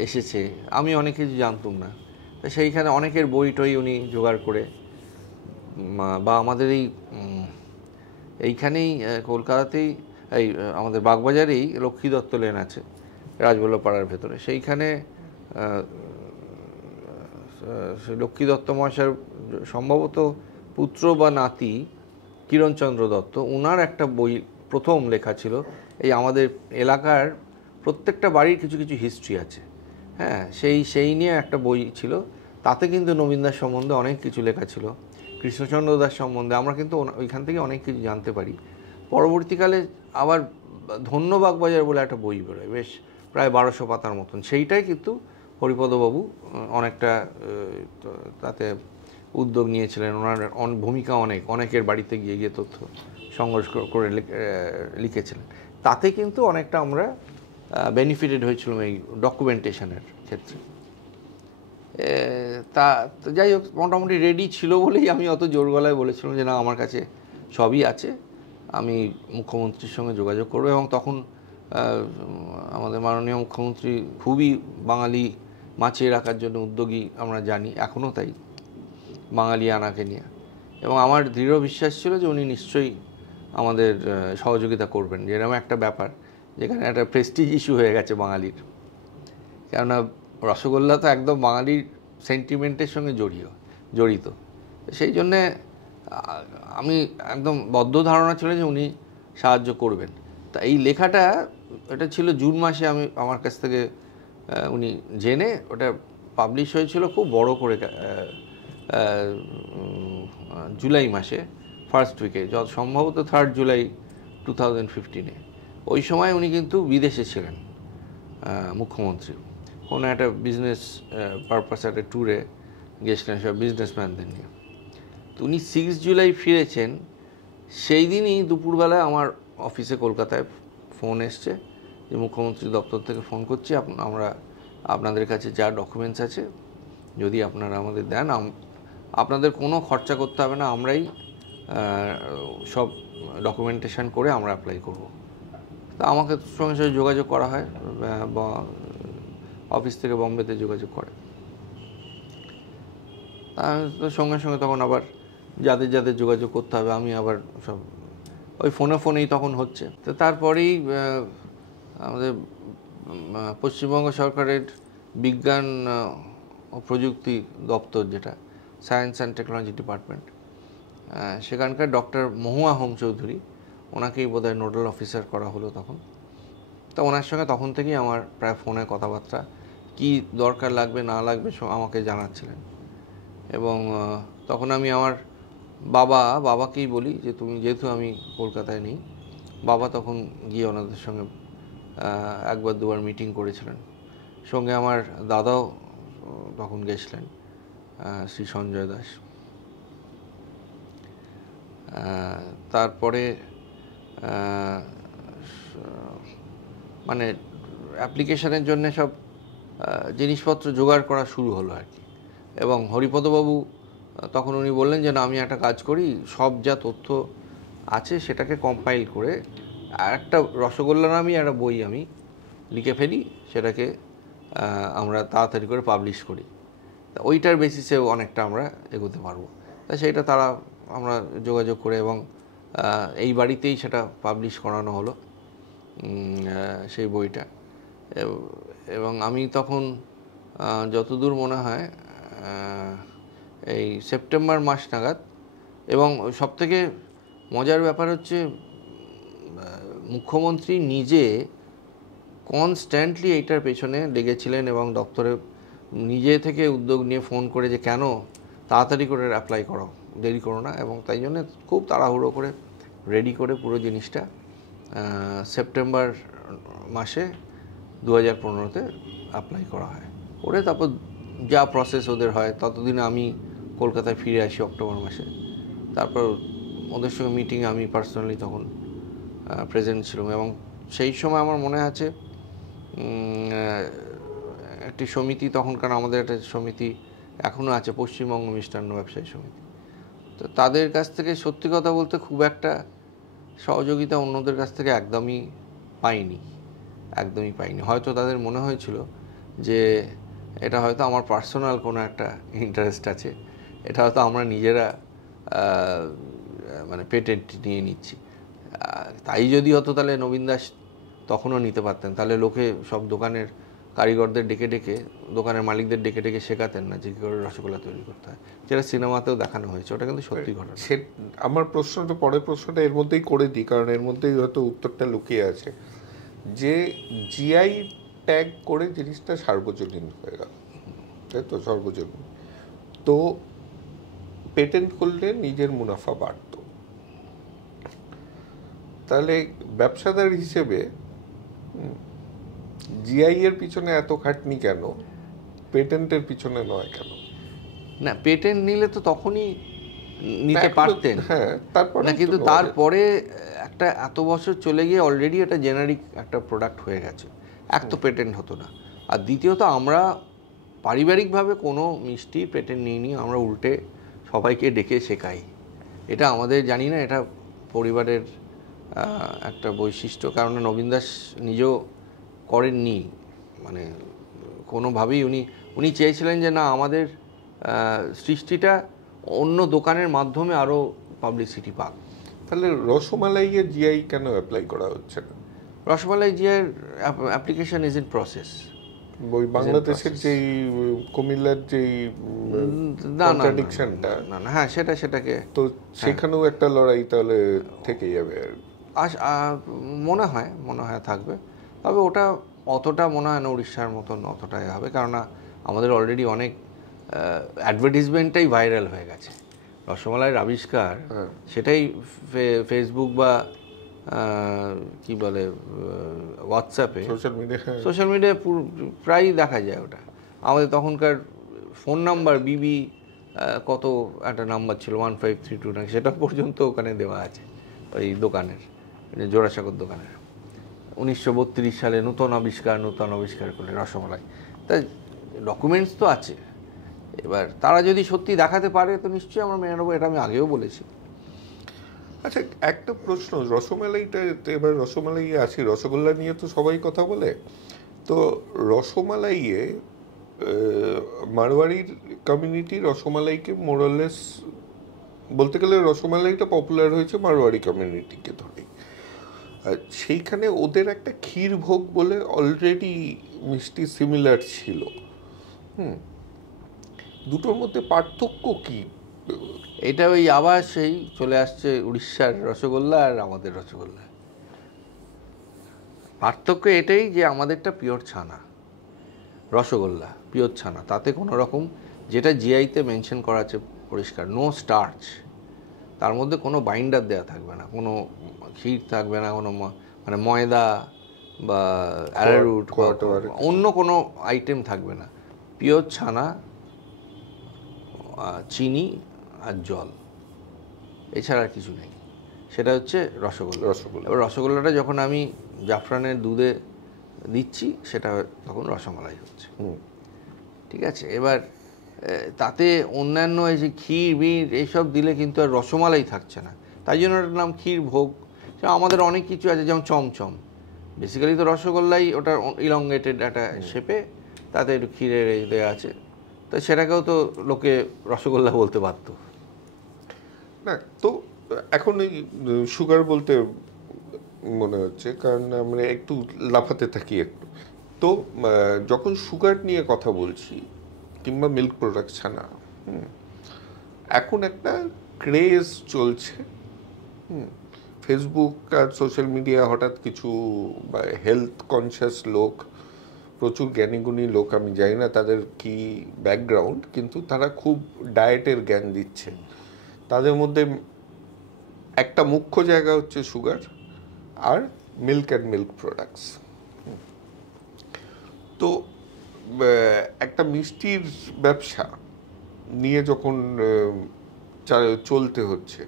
এসেছে, আমি অনেক কিছু জানতাম না। তা সেইখানে অনেকের বই টই উনি জোগাড় করে, বা আমাদের এইখানেই কলকাতাতেই এই আমাদের বাগবাজারেই লক্ষ্মী দত্ত লেন আছে রাজবল্লভ পাড়ার ভেতরে, সেইখানে লক্ষ্মী দত্ত মহাশয়ের সম্ভবত পুত্র বা নাতি কিরণচন্দ্র দত্ত, ওনার একটা বই প্রথম লেখা ছিল। এই আমাদের এলাকার প্রত্যেকটা বাড়ির কিছু কিছু হিস্ট্রি আছে, হ্যাঁ, সেই নিয়ে একটা বই ছিল। তাতে কিন্তু নবীন দাস সম্বন্ধে অনেক কিছু লেখা ছিল, কৃষ্ণচন্দ্র দাস সম্বন্ধে আমরা কিন্তু ওইখান থেকে অনেক কিছু জানতে পারি। পরবর্তীকালে আবার ধন্যবাগবাজার বলে একটা বই বেরোয়, বেশ প্রায় 1200 পাতার মতন, সেইটাই কিন্তু হরিপদবাবু অনেকটা তাতে উদ্যোগ নিয়েছিলেন। ওনার ভূমিকা অনেকের বাড়িতে গিয়ে গিয়ে তথ্য সংগ্রহ করে লিখেছিলেন। তাতে কিন্তু অনেকটা আমরা বেনিফিটেড হয়েছিলাম এই ডকুমেন্টেশনের ক্ষেত্রে। তা যাই হোক, মোটামুটি রেডি ছিল বলেই আমি অত জোর গলায় বলেছিলাম যে না, আমার কাছে সবই আছে, আমি মুখ্যমন্ত্রীর সঙ্গে যোগাযোগ করবো। এবং তখন আমাদের মাননীয় মুখ্যমন্ত্রী খুবই বাঙালি বাঁচিয়ে রাখার জন্য উদ্যোগী, আমরা জানি এখনও তাই, বাঙালি আনাকে নিয়ে। এবং আমার দৃঢ় বিশ্বাস ছিল যে উনি নিশ্চয়ই আমাদের সহযোগিতা করবেন। যেরকম একটা ব্যাপার, যেখানে একটা প্রেস্টিজ ইস্যু হয়ে গেছে বাঙালির, কেননা রসগোল্লা তো একদম বাঙালির সেন্টিমেন্টের সঙ্গে জড়িত। সেই জন্যে আমি একদম বদ্ধ ধারণা ছিল যে উনি সাহায্য করবেন। তা এই লেখাটা, এটা ছিল জুন মাসে, আমার কাছ থেকে উনি জেনে ওটা পাবলিশ হয়েছিল খুব বড় করে জুলাই মাসে ফার্স্ট উইকে, যত সম্ভবত 3 জুলাই 2015-এ। ওই সময় উনি কিন্তু বিদেশে ছিলেন মুখ্যমন্ত্রী, কোনো একটা বিজনেস পারপাসে একটা ট্যুরে গেছিলেন সব বিজনেসম্যানদের নিয়ে। তো উনি 6 জুলাই ফিরেছেন। সেই দিনই দুপুরবেলায় আমার অফিসে কলকাতায় ফোন এসছে যে মুখ্যমন্ত্রী দপ্তর থেকে ফোন করছি, আমরা আপনাদের কাছে যা ডকুমেন্টস আছে যদি আপনারা আমাদের দেন, আপনাদের কোনো খরচা করতে হবে না, আমরাই সব ডকুমেন্টেশন করে আমরা অ্যাপ্লাই করব। তা আমাকে সঙ্গে সঙ্গে যোগাযোগ করা হয়, বা অফিস থেকে বম্বেতে যোগাযোগ করে। তো সঙ্গে সঙ্গে তখন আবার যাদের যাদের যোগাযোগ করতে হবে আমি আবার সব ওই ফোনেই তখন হচ্ছে। তো তারপরেই আমাদের পশ্চিমবঙ্গ সরকারের বিজ্ঞান ও প্রযুক্তি দপ্তর, যেটা সায়েন্স অ্যান্ড টেকনোলজি ডিপার্টমেন্ট, সেখানকার ডক্টর মহুয়া হোম চৌধুরী, ওনাকেই বোধহয় নোডাল অফিসার করা হলো তখন। তো ওনার সঙ্গে তখন থেকেই আমার প্রায় ফোনে কথাবার্তা, কি দরকার লাগবে না লাগবে আমাকে জানাচ্ছিলেন। এবং তখন আমি আমার বাবাকেই বলি যে তুমি, যেহেতু আমি কলকাতায় নেই, বাবা তখন গিয়ে ওনাদের সঙ্গে একবার দুবার মিটিং করেছিলেন। সঙ্গে আমার দাদাও তখন গেছিলেন, শ্রী সঞ্জয় দাস। তারপরে মানে অ্যাপ্লিকেশনের জন্য সব জিনিসপত্র জোগাড় করা শুরু হলো আর কি। এবং হরিপদবাবু তখন উনি বললেন যে না, আমি একটা কাজ করি, সব যা তথ্য আছে সেটাকে কম্পাইল করে একটা রসগোল্লা নামই একটা বই আমি লিখে ফেলি, সেটাকে আমরা তাড়াতাড়ি করে পাবলিশ করি, ওইটার বেসিসে অনেকটা আমরা এগোতে পারবো। তাই সেইটা আমরা যোগাযোগ করে এবং এই বাড়িতেই সেটা পাবলিশ করানো হলো সেই বইটা। এবং আমি তখন যতদূর মনে হয় এই সেপ্টেম্বর মাস নাগাদ, এবং সবথেকে মজার ব্যাপার হচ্ছে মুখ্যমন্ত্রী নিজে কনস্ট্যান্টলি এইটার পেছনে লেগেছিলেন এবং দপ্তরে নিজে থেকে উদ্যোগ নিয়ে ফোন করে যে কেন তাড়াতাড়ি করে অ্যাপ্লাই করো, দেরি করো না। এবং তাই জন্য খুব তাড়াহুড়ো করে রেডি করে পুরো জিনিসটা সেপ্টেম্বর মাসে 2015-তে অ্যাপ্লাই করা হয়। করে তারপর যা প্রসেস ওদের হয়, ততদিনে আমি কলকাতায় ফিরে আসি অক্টোবর মাসে। তারপর ওদের সঙ্গে মিটিংয়ে আমি পার্সোনালি তখন প্রেজেন্ট ছিলাম। এবং সেই সময় আমার মনে আছে একটি সমিতি, তখনকার আমাদের একটা সমিতি এখনও আছে, পশ্চিমবঙ্গ মিষ্টান্ন ব্যবসায়ী সমিতি। তো তাদের কাছ থেকে সত্যি কথা বলতে খুব একটা সহযোগিতা অন্যদের কাছ থেকে একদমই পাইনি। হয়তো তাদের মনে হয়েছিল যে এটা হয়তো আমার পার্সোনাল কোনো একটা ইন্টারেস্ট আছে, এটা হয়তো আমরা নিজেরা মানে পেটেন্ট নিয়ে নিচ্ছি। তাই যদি হতো তাহলে নবীন দাস তখনও নিতে পারতেন, তাহলে লোকে সব দোকানের কারিগরদের ডেকে ডেকে, দোকানের মালিকদের ডেকে ডেকে শেখাতেন না যে কী করে রসগোল্লা তৈরি করতে হয়, যেটা সিনেমাতেও দেখানো হয়েছে। ওটা কিন্তু সত্যি ঘটনা। আমার প্রশ্নটা, পরের প্রশ্নটা এর মধ্যেই করে দিই, কারণ এর মধ্যেই হয়তো উত্তরটা লুকিয়ে আছে। যে জিআই ট্যাগ করে জিনিসটা সার্বজনীন হয়ে গেল, তাই তো? সর্বজনীন তো পেটেন্ট করলে নিজের মুনাফা বাড়ত। তাহলে ব্যবসাদার হিসেবে জিআই এর পিছনে এত খাটনি কেন, পেটেন্টের পিছনে নয় কেন? না, পেটেন্ট নিলে তো তখনই নিতে পারতেন। হ্যাঁ, তারপরে না, কিন্তু তারপরে একটা এত বছর চলে গিয়ে অলরেডি একটা জেনারিক একটা প্রোডাক্ট হয়ে গেছে, এক তো পেটেন্ট হতো না, আর দ্বিতীয়ত আমরা পারিবারিকভাবে কোনো মিষ্টি পেটেন্ট নিইনি, আমরা উল্টে সবাইকে ডেকে শেখাই। এটা আমাদের, জানি না, এটা পরিবারের একটা বৈশিষ্ট্য। কারণ নবীন দাস নিজেও করেননি, মানে কোনোভাবেই উনি চেয়েছিলেন যে না, আমাদের সৃষ্টিটা অন্য দোকানের মাধ্যমে আরও পাবলিসিটি পাক। তাহলে রসমালাইয়ের জিআই কেন অ্যাপ্লাই করা হচ্ছে না? রসমালাই জিআইয়ের অ্যাপ্লিকেশন ইজ ইন প্রসেস। ওই বাংলাদেশের যেই কুমিল্লার যেই কন্ট্রাডিকশনটা, না, হ্যাঁ, সেটাকে তো সেখানেও একটা লড়াই তাহলে থেকে যাবে মনে হয় থাকবে। তবে ওটা অতটা মনে হয় না উড়িষ্যার মতন অতটাই হবে, কেননা আমাদের অলরেডি অনেক অ্যাডভার্টিজমেন্টটাই ভাইরাল হয়ে গেছে। রসমালাইয়ের আবিষ্কার, সেটাই ফেসবুক বা কি বলে হোয়াটসঅ্যাপে, সোশ্যাল মিডিয়ায় প্রায়ই দেখা যায় ওটা। আমাদের তখনকার ফোন নাম্বার বিবি কত একটা নাম্বার ছিল 15329, সেটা পর্যন্ত ওখানে দেওয়া আছে ওই দোকানের, জোড়াসাগর দোকানের। 1932 সালে নূতন আবিষ্কার করে রসমালাই, তাই ডকুমেন্টস তো আছে। এবার তারা যদি সত্যি দেখাতে পারে তো নিশ্চয়ই আমরা মেনে নেবো, এটা আমি আগেও বলেছি। আচ্ছা, একটা প্রশ্ন, রসমালাইটা, এবার রসমালাই আসি, রসগোল্লা নিয়ে তো সবাই কথা বলে। তো রসমালাইয়ে মারওয়াড়ির কমিউনিটি রসমালাইকে মোরালেস, বলতে গেলে রসমালাইটা পপুলার হয়েছে মারওয়াড়ি কমিউনিটিকে ধরে। সেইখানে ওদের একটা ক্ষীর ভোগ বলে অলরেডি মিষ্টি সিমিলার ছিল। দুটোর মধ্যে পার্থক্য কি? এটা ওই আবার সেই চলে আসছে উড়িষ্যার রসগোল্লা আর আমাদের রসগোল্লা। পার্থক্য এটাই যে আমাদেরটা পিওর ছানা, রসগোল্লা পিওর ছানা, তাতে কোনো রকম, যেটা জিআইতে মেনশন করা আছে পরিষ্কার, নো স্টার্চ, তার মধ্যে কোনো বাইন্ডার দেওয়া থাকবে না, কোনো ক্ষীর থাকবে না, কোনো মানে ময়দা বা অ্যারারুট অন্য কোনো আইটেম থাকবে না, পিওর ছানা, চিনি আর জল, এছাড়া আর কিছু নেই। সেটা হচ্ছে রসগোল্লা। এবার রসগোল্লাটা যখন আমি জাফরানের দুধে দিচ্ছি সেটা তখন রসমালাই হচ্ছে। ঠিক আছে, এবার তাতে অন্যান্য এই যে ক্ষীর বীর এইসব দিলে কিন্তু আর রসমালাই থাকছে না, তাই জন্য ওটার নাম ক্ষীর ভোগ। আমাদের অনেক কিছু আছে, যেমন চমচম, বেসিক্যালি তো রসগোল্লাই, ওটা ইলংগেটেড একটা শেপে, তাতে একটু ক্ষীরের দেওয়া আছে, তো সেটাকেও তো লোকে রসগোল্লা বলতে পারতো না। তো এখন এই সুগার বলতে মনে হচ্ছে, কারণ আমরা একটু লাফাতে থাকি একটু। তো যখন সুগার নিয়ে কথা বলছি কিংবা মিল্ক প্রোডাক্ট ছানা, এখন একটা ক্রেজ চলছে। ফেসবুক আর সোশ্যাল মিডিয়া হঠাৎ কিছু হেলথ কনসিয়াস লোক, প্রচুর জ্ঞানীগুণী লোক, আমি জানি না তাদের কি ব্যাকগ্রাউন্ড, কিন্তু তারা খুব ডায়েটের জ্ঞান দিচ্ছে। তাদের মধ্যে একটা মুখ্য জায়গা হচ্ছে সুগার আর মিল্ক অ্যান্ড মিল্ক প্রোডাক্টস। তো একটা মিষ্টির ব্যবসা নিয়ে যখন চলতে হচ্ছে,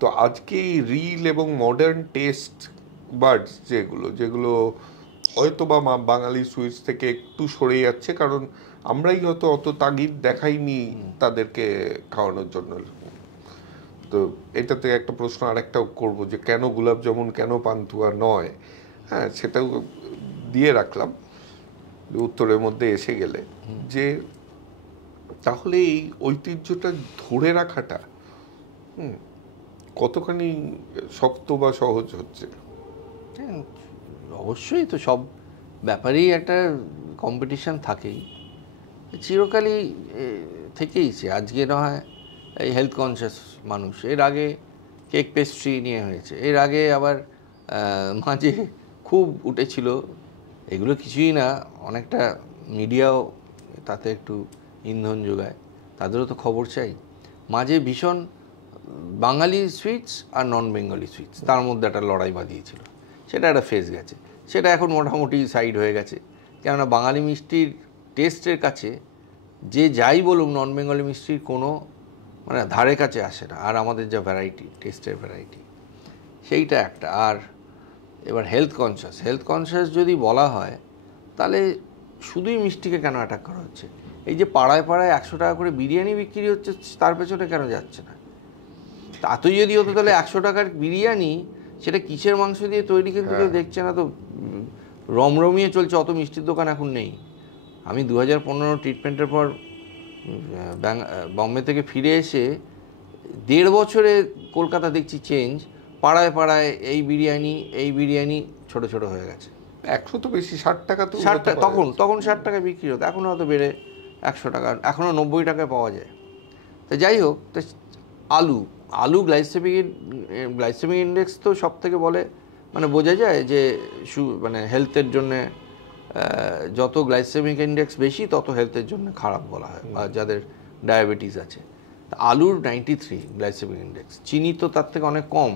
তো আজকে এই রিল এবং মডার্ন টেস্ট বার্ডস যেগুলো হয়তো বা বাঙালি সুইটস থেকে একটু সরে যাচ্ছে, কারণ আমরাই হয়তো অত তাগিদ দেখাইনি তাদেরকে খাওয়ানোর জন্য। তো এটাতে একটা প্রশ্ন আরেকটাও করবো, যে কেন গোলাপ জামুন, কেন পান্তুয়া নয়? হ্যাঁ, সেটাও দিয়ে রাখলাম উত্তরের মধ্যে এসে গেলে, যে তাহলে এই ঐতিহ্যটা ধরে রাখাটা কতখানি শক্ত বা সহজ হচ্ছে? অবশ্যই, তো সব ব্যাপারেই একটা কম্পিটিশান থাকেই, চিরকালই থেকেইছে। আজকে না হয় এই হেলথ কনসিয়াস মানুষ, এর আগে কেক পেস্ট্রি নিয়ে হয়েছে, এর আগে আবার মাঝে খুব উঠেছিল, এগুলো কিছুই না, অনেকটা মিডিয়াও তাতে একটু ইন্ধন যোগায়, তাদেরও তো খবর চাই। মাঝে ভীষণ বাঙালি সুইটস আর নন বেঙ্গলি সুইটস, তার মধ্যে একটা লড়াই বাঁধিয়েছিল, সেটা একটা ফেজ গেছে, সেটা এখন মোটামুটি সাইড হয়ে গেছে। কেননা বাঙালি মিষ্টির টেস্টের কাছে যে যাই বলুক, নন বেঙ্গলি মিষ্টির কোনো মানে ধারে কাছে আসে না। আর আমাদের যা ভ্যারাইটি, টেস্টের ভ্যারাইটি, সেইটা একটা। আর এবার হেলথ কনসিয়াস যদি বলা হয়, তাহলে শুধুই মিষ্টিকে কেন অ্যাটাক করা হচ্ছে? এই যে পাড়ায় পাড়ায় 100 টাকা করে বিরিয়ানি বিক্রি হচ্ছে, তার পেছনে কেন যাচ্ছে না? তাতেই যদি হতো, তাহলে 100 টাকার বিরিয়ানি সেটা কিসের মাংস দিয়ে তৈরি, কিন্তু কেউ দেখছে না, তো রমরমিয়ে চলছে, অত মিষ্টির দোকান এখন নেই। আমি 2015 ট্রিটমেন্টের পর বম্বে থেকে ফিরে এসে 1.5 বছরে কলকাতা দেখছি চেঞ্জ, পাড়ায় পাড়ায় এই বিরিয়ানি ছোট ছোট হয়ে গেছে। 100 তো বেশি, 60 টাকা তো, 60 টাকা তখন 60 টাকায় বিক্রি হতো, এখন হয়তো বেড়ে 100 টাকা, এখনও 90 টাকায় পাওয়া যায়। তো যাই হোক, তো আলু গ্লাইসেমিক ইন্ডেক্স তো সব থেকে বলে, মানে বোঝা যায় যে মানে হেলথের জন্যে যত গ্লাইসেমিক ইন্ডেক্স বেশি তত হেলথের জন্য খারাপ বলা হয়, বা যাদের ডায়াবেটিস আছে। আলুর 93 গ্লাইসেমিক ইন্ডেক্স, চিনি তো তার থেকে অনেক কম,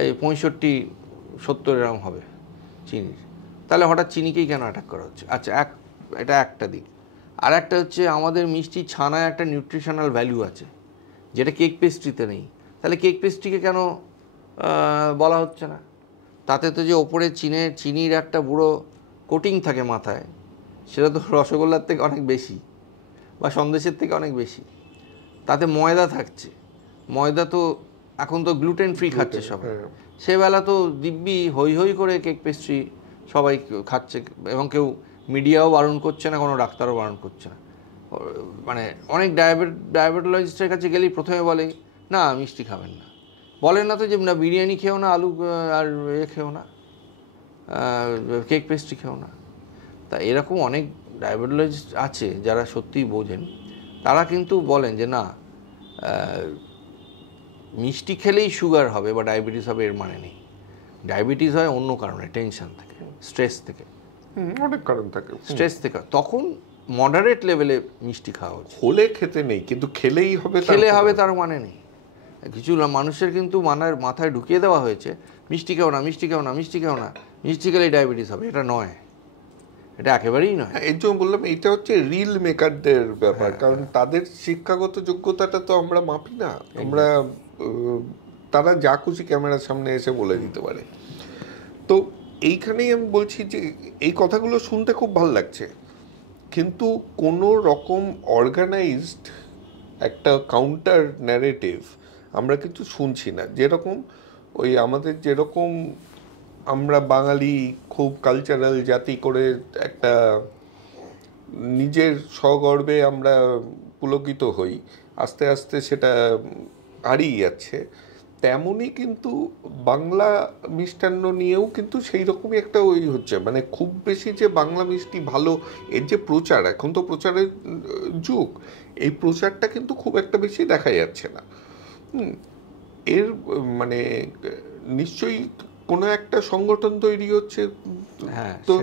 এই 65-70 এরকম হবে চিনির। তাহলে হঠাৎ চিনিকেই কেন অ্যাটাক করা হচ্ছে? আচ্ছা, এটা একটা দিক। আর একটা হচ্ছে, আমাদের মিষ্টি ছানায় একটা নিউট্রিশনাল ভ্যালু আছে, যেটা কেক পেস্ট্রিতে নেই। তাহলে কেক পেস্ট্রিকে কেন বলা হচ্ছে না? তাতে তো যে ওপরে চিনির একটা বুড়ো কোটিং থাকে মাথায়, সেটা তো রসগোল্লার থেকে অনেক বেশি, বা সন্দেশের থেকে অনেক বেশি। তাতে ময়দা থাকছে, ময়দা তো এখন তো গ্লুটেন ফ্রি খাচ্ছে সব, সেবেলা তো দিব্যি হই হই করে কেক পেস্ট্রি সবাই খাচ্ছে, এবং কেউ মিডিয়াও বারণ করছে না, কোনো ডাক্তারও বারণ করছে না। মানে অনেক ডায়াবেটোলজিস্টের কাছে গেলেই প্রথমে বলে না মিষ্টি খাবেন না, বলেন না তো যে না বিরিয়ানি খেও না, আলু আর খেও না, কেক পেস্ট্রি খেও না। তা এরকম অনেক ডায়াবেটোলজিস্ট আছে যারা সত্যিই বোঝেন, তারা কিন্তু বলেন যে না মিষ্টি খেলেই সুগার হবে বা ডায়াবেটিস হবে এর মানে নেই। ডায়াবেটিস হয় অন্য কারণে, টেনশন থেকে, স্ট্রেস থেকে, অনেক কারণ থাকে, স্ট্রেস থেকে। তখন মডারেট লেভেলে মিষ্টি খাওয়া উচিত। হলে খেতে নেই, কিন্তু খেলেই হবে, খেলে হবে তার মানে নেই। কিছু মানুষের কিন্তু মাথায় ঢুকিয়ে দেওয়া হয়েছে মিষ্টি খেও না, মিষ্টি খেও না, মিষ্টি খেও না, মিষ্টি খেলেই ডায়াবেটিস হবে। এটা নয়, এটা একেবারেই নয়। এর জন্য বললাম এটা হচ্ছে রিল মেকারদের ব্যাপার, কারণ তাদের শিক্ষাগত যোগ্যতাটা তো আমরা মাপি না। আমরা তারা যা খুশি ক্যামেরার সামনে এসে বলে দিতে পারে। তো এইখানেই আমি বলছি যে এই কথাগুলো শুনতে খুব ভালো লাগছে, কিন্তু কোনো রকম অর্গানাইজড একটা কাউন্টার ন্যারেটিভ আমরা কিন্তু শুনছি না। যেরকম ওই আমাদের যেরকম আমরা বাঙালি খুব কালচারাল জাতি করে একটা নিজের স্বগর্বে আমরা পুলকিত হই, আস্তে আস্তে সেটা হারিয়ে যাচ্ছে। তেমনই কিন্তু বাংলা মিষ্টান্ন নিয়েও কিন্তু সেই রকমই একটা ওই হচ্ছে, মানে খুব বেশি যে বাংলা মিষ্টি ভালো এর যে প্রচার, এখন তো প্রচারের যুগ, এই প্রচারটা কিন্তু খুব একটা বেশি দেখা যাচ্ছে না। এর মানে নিশ্চয়ই কোনো একটা সংগঠন তৈরি হচ্ছে, তো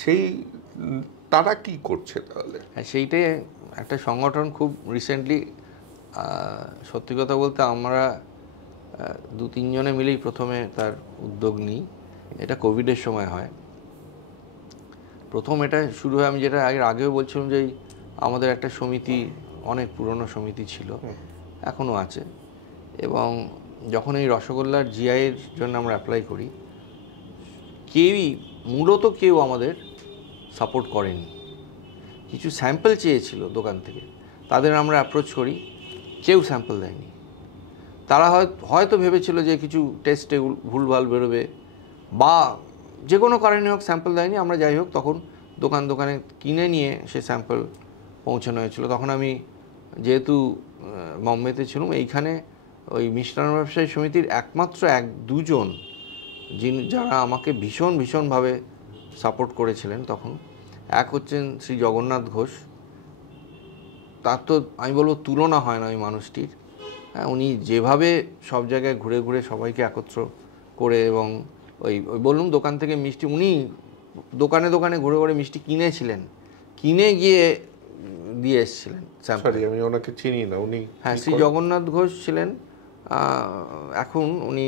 সেই তারা কি করছে তাহলে? সেইটাই একটা সংগঠন খুব রিসেন্টলি, সত্যি কথা বলতে আমরা 2-3 জনে মিলেই প্রথমে তার উদ্যোগ নিই। এটা কোভিডের সময় হয় প্রথম। এটা শুরু হয়, আমি যেটা আগেও বলছিলাম যে আমাদের একটা সমিতি, অনেক পুরনো সমিতি ছিল, এখনও আছে, এবং যখন এই রসগোল্লার জিআইয়ের জন্য আমরা অ্যাপ্লাই করি, মূলত কেউ আমাদের সাপোর্ট করেনি। কিছু স্যাম্পল চেয়েছিল দোকান থেকে, তাদের আমরা অ্যাপ্রোচ করি, কেউ স্যাম্পল দেয়নি। তারা হয়তো ভেবেছিল যে কিছু টেস্টে ভুলভাল বেরোবে, বা যে কোনো কারণে হোক স্যাম্পল দেয়নি। আমরা যাই হোক তখন দোকানে কিনে নিয়ে সে স্যাম্পল পৌঁছানো হয়েছিল। তখন আমি যেহেতু বম্বেতে ছিলাম, এইখানে ওই মিষ্টান্ন ব্যবসায়ী সমিতির একমাত্র 1-2 জন যারা আমাকে ভীষণভাবে সাপোর্ট করেছিলেন তখন, এক হচ্ছেন শ্রী জগন্নাথ ঘোষ। তার তো আমি বলবো তুলনা হয় না ওই মানুষটির। উনি যেভাবে সব জায়গায় ঘুরে ঘুরে সবাইকে একত্র করে, এবং ওই বললাম দোকান থেকে মিষ্টি, উনি দোকানে ঘুরে ঘুরে মিষ্টি কিনেছিলেন, কিনে গিয়ে দিয়ে এসেছিলেন। আমি ওনাকে চিনি না। উনি হ্যাঁ, শ্রী জগন্নাথ ঘোষ ছিলেন। এখন উনি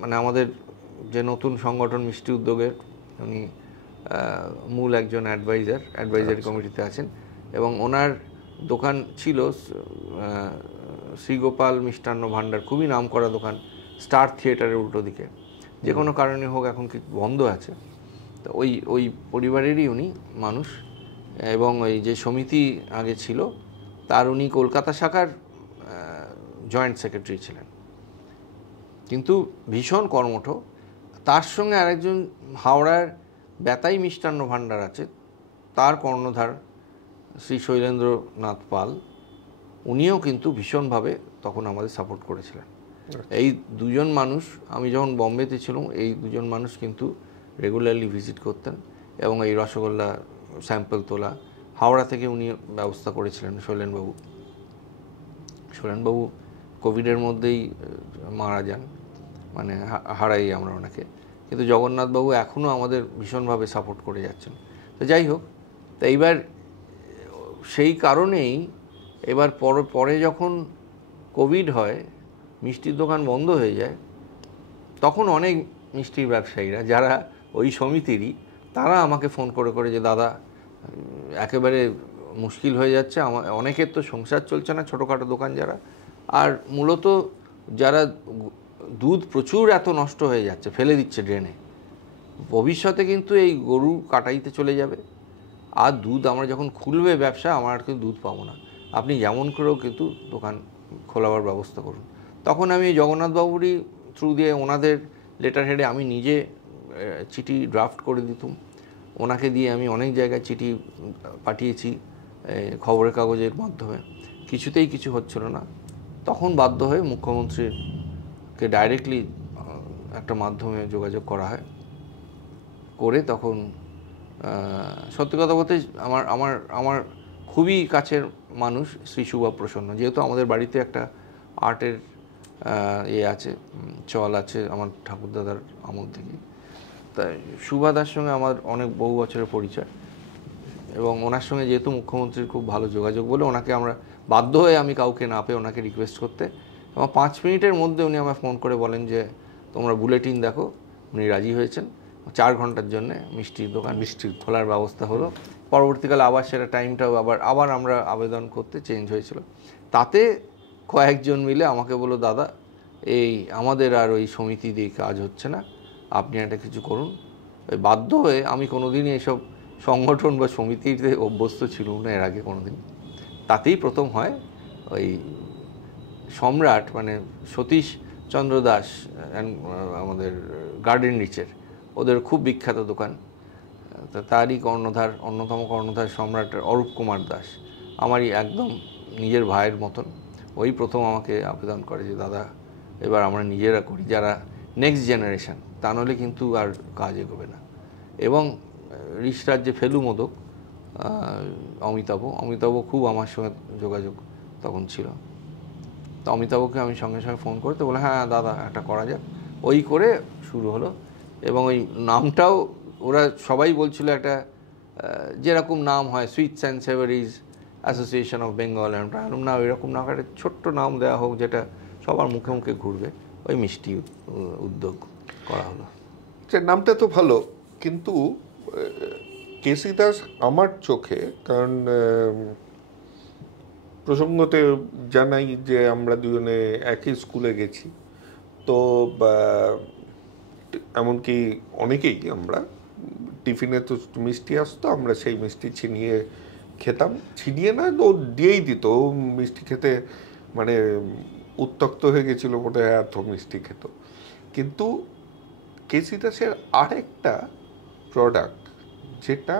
মানে আমাদের যে নতুন সংগঠন মিষ্টি উদ্যোগের উনি মূল একজন অ্যাডভাইজারি কমিটিতে আছেন, এবং ওনার দোকান ছিল শ্রীগোপাল মিষ্টান্ন ভাণ্ডার, খুবই নামকরা দোকান, স্টার থিয়েটারের উল্টো দিকে। যে কোনো কারণে হোক এখন কি বন্ধ আছে। তো ওই পরিবারেরই উনি মানুষ, এবং ওই যে সমিতি আগে ছিল তার উনি কলকাতা শাখার জয়েন্ট সেক্রেটারি ছিলেন, কিন্তু ভীষণ কর্মঠ। তার সঙ্গে আরেকজন হাওড়ার বেতাই মিষ্টান্ন ভাণ্ডার আছে, তার কর্ণধার শ্রী শৈলেন্দ্রনাথ পাল, উনিও কিন্তু ভীষণভাবে তখন আমাদের সাপোর্ট করেছিলেন। এই 2জন মানুষ, আমি যখন বম্বেতে ছিলাম, এই 2জন মানুষ কিন্তু রেগুলারলি ভিজিট করতেন, এবং এই রসগোল্লা স্যাম্পল তোলা হাওড়া থেকে উনি ব্যবস্থা করেছিলেন। শৈলেনবাবু কোভিডের মধ্যেই মারা যান, মানে হারাই আমরা ওনাকে, কিন্তু জগন্নাথবাবু এখনও আমাদের ভীষণভাবে সাপোর্ট করে যাচ্ছেন। তো যাই হোক, তো এইবার সেই কারণেই এবার পরে যখন কোভিড হয়, মিষ্টির দোকান বন্ধ হয়ে যায়, তখন অনেক মিষ্টির ব্যবসায়ীরা যারা ওই সমিতিরই, তারা আমাকে ফোন করে যে দাদা একেবারে মুশকিল হয়ে যাচ্ছে, অনেকের তো সংসার চলছে না, ছোটোখাটো দোকান যারা, আর মূলত যারা দুধ প্রচুর এত নষ্ট হয়ে যাচ্ছে, ফেলে দিচ্ছে ড্রেনে, ভবিষ্যতে কিন্তু এই গরু কাটাইতে চলে যাবে, আর দুধ আমরা যখন খুলবে ব্যবসা, আমরা আর কিন্তু দুধ পাবো না, আপনি যেমন করেও কিন্তু দোকান খোলাবার ব্যবস্থা করুন। তখন আমি জগন্নাথবাবুরই থ্রু দিয়ে ওনাদের লেটার হেডে আমি নিজে চিঠি ড্রাফট করে দিতাম, ওনাকে দিয়ে আমি অনেক জায়গায় চিঠি পাঠিয়েছি খবরের কাগজের মাধ্যমে, কিছুতেই কিছু হচ্ছিল না। তখন বাধ্য হয়ে মুখ্যমন্ত্রীকে ডাইরেক্টলি একটা মাধ্যমে যোগাযোগ করা হয়, করে তখন সত্যি কথা বলতে আমার আমার আমার খুবই কাছের মানুষ শ্রী সুভা প্রসন্ন, যেহেতু আমাদের বাড়িতে একটা আর্টের আছে, চল আছে আমার ঠাকুরদাদার আমল থেকে, তাই সুভাদার সঙ্গে আমার অনেক বহু বছরের পরিচয়, এবং ওনার সঙ্গে যেহেতু মুখ্যমন্ত্রীর খুব ভালো যোগাযোগ বলে ওনাকে আমরা বাধ্য হয়ে, আমি কাউকে না পেয়ে ওনাকে রিকোয়েস্ট করতে, এবং 5 মিনিটের মধ্যে উনি আমায় ফোন করে বলেন যে তোমরা বুলেটিন দেখো। উনি রাজি হয়েছেন। 4 ঘন্টার জন্য মিষ্টির দোকান খোলার ব্যবস্থা হলো। পরবর্তীকালে আবার সেটা টাইমটাও আবার আমরা আবেদন করতে চেঞ্জ হয়েছিল। তাতে কয়েকজন মিলে আমাকে বললো, দাদা এই আমাদের আর ওই সমিতি দিয়ে কাজ হচ্ছে না, আপনি একটা কিছু করুন। ওই বাধ্য হয়ে, আমি কোনোদিনই এইসব সংগঠন বা সমিতিতে অভ্যস্ত ছিলাম না এর আগে কোনোদিন, তাতেই প্রথম হয় ওই সম্রাট মানে সতীশ চন্দ্র দাস, আমাদের গার্ডেন রিচের, ওদের খুব বিখ্যাত দোকান, তারই অন্যতম কর্ণধার সম্রাট অরূপ কুমার দাস, আমারই একদম নিজের ভাইয়ের মতন, ওই প্রথম আমাকে আবেদন করে যে দাদা এবার আমরা নিজেরা করি, যারা নেক্সট জেনারেশন, তা নাহলে কিন্তু আর কাজ এগোবে না। এবং ঋষরাজ্যে ফেলু মোদক, অমিতাভ খুব আমার সঙ্গে যোগাযোগ তখন ছিল, তো অমিতাভকে আমি সঙ্গে সঙ্গে ফোন করতে বলে, হ্যাঁ দাদা একটা করা যাক। ওই করে শুরু হলো। এবং ওই নামটাও ওরা সবাই বলছিল একটা যেরকম নাম হয়, sweets and savouries association of Bengal, না ওইরকম না, একটা ছোট্ট নাম দেওয়া হোক যেটা সবার মুখে মুখে ঘুরবে, ওই মিষ্টি উদ্যোগ করা হলো। নামটা তো ভালো, কিন্তু কেসি দাস আমার চোখে, কারণ প্রসঙ্গতে জানাই যে আমরা দুজনে একই স্কুলে গেছি, তো এমনকি অনেকেই আমরা টিফিনে তো মিষ্টি আসতো, আমরা সেই মিষ্টি ছিনিয়ে খেতাম, ছিনিয়ে না ও দিয়েই দিত, মিষ্টি খেতে মানে উত্তক্ত হয়ে গেছিলো বোধ হয়, এত মিষ্টি খেত। কিন্তু কেসি দাসের আরেকটা প্রোডাক্ট যেটা